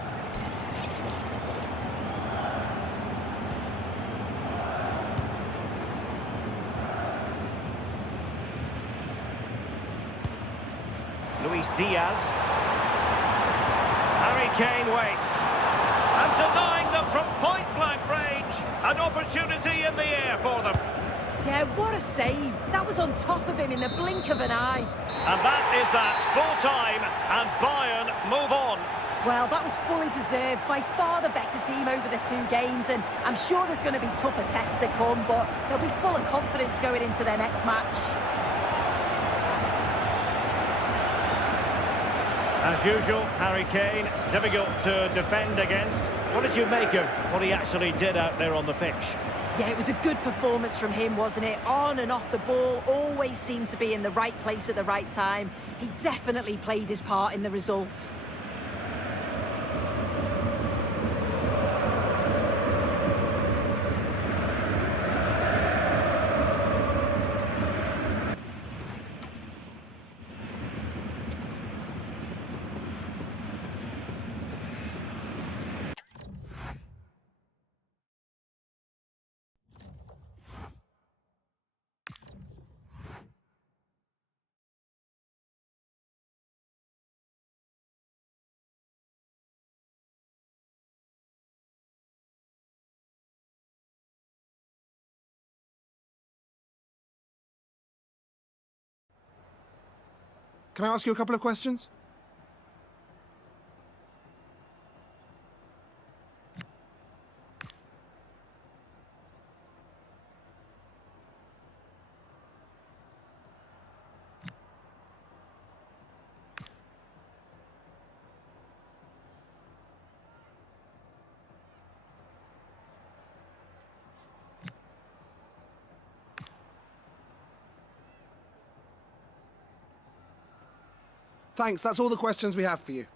Luis Diaz. Harry Kane waits. And denying them from point-blank range. An opportunity in the air for them. Yeah, what a save. That was on top of him in the blink of an eye. And that is that. Full time, and Bayern move on. Well, that was fully deserved. By far the better team over the two games, and I'm sure there's going to be tougher tests to come, but they'll be full of confidence going into their next match. As usual, Harry Kane, difficult to defend against. What did you make of what he actually did out there on the pitch? Yeah, it was a good performance from him, wasn't it? On and off the ball, always seemed to be in the right place at the right time. He definitely played his part in the results. Can I ask you a couple of questions? Thanks, that's all the questions we have for you.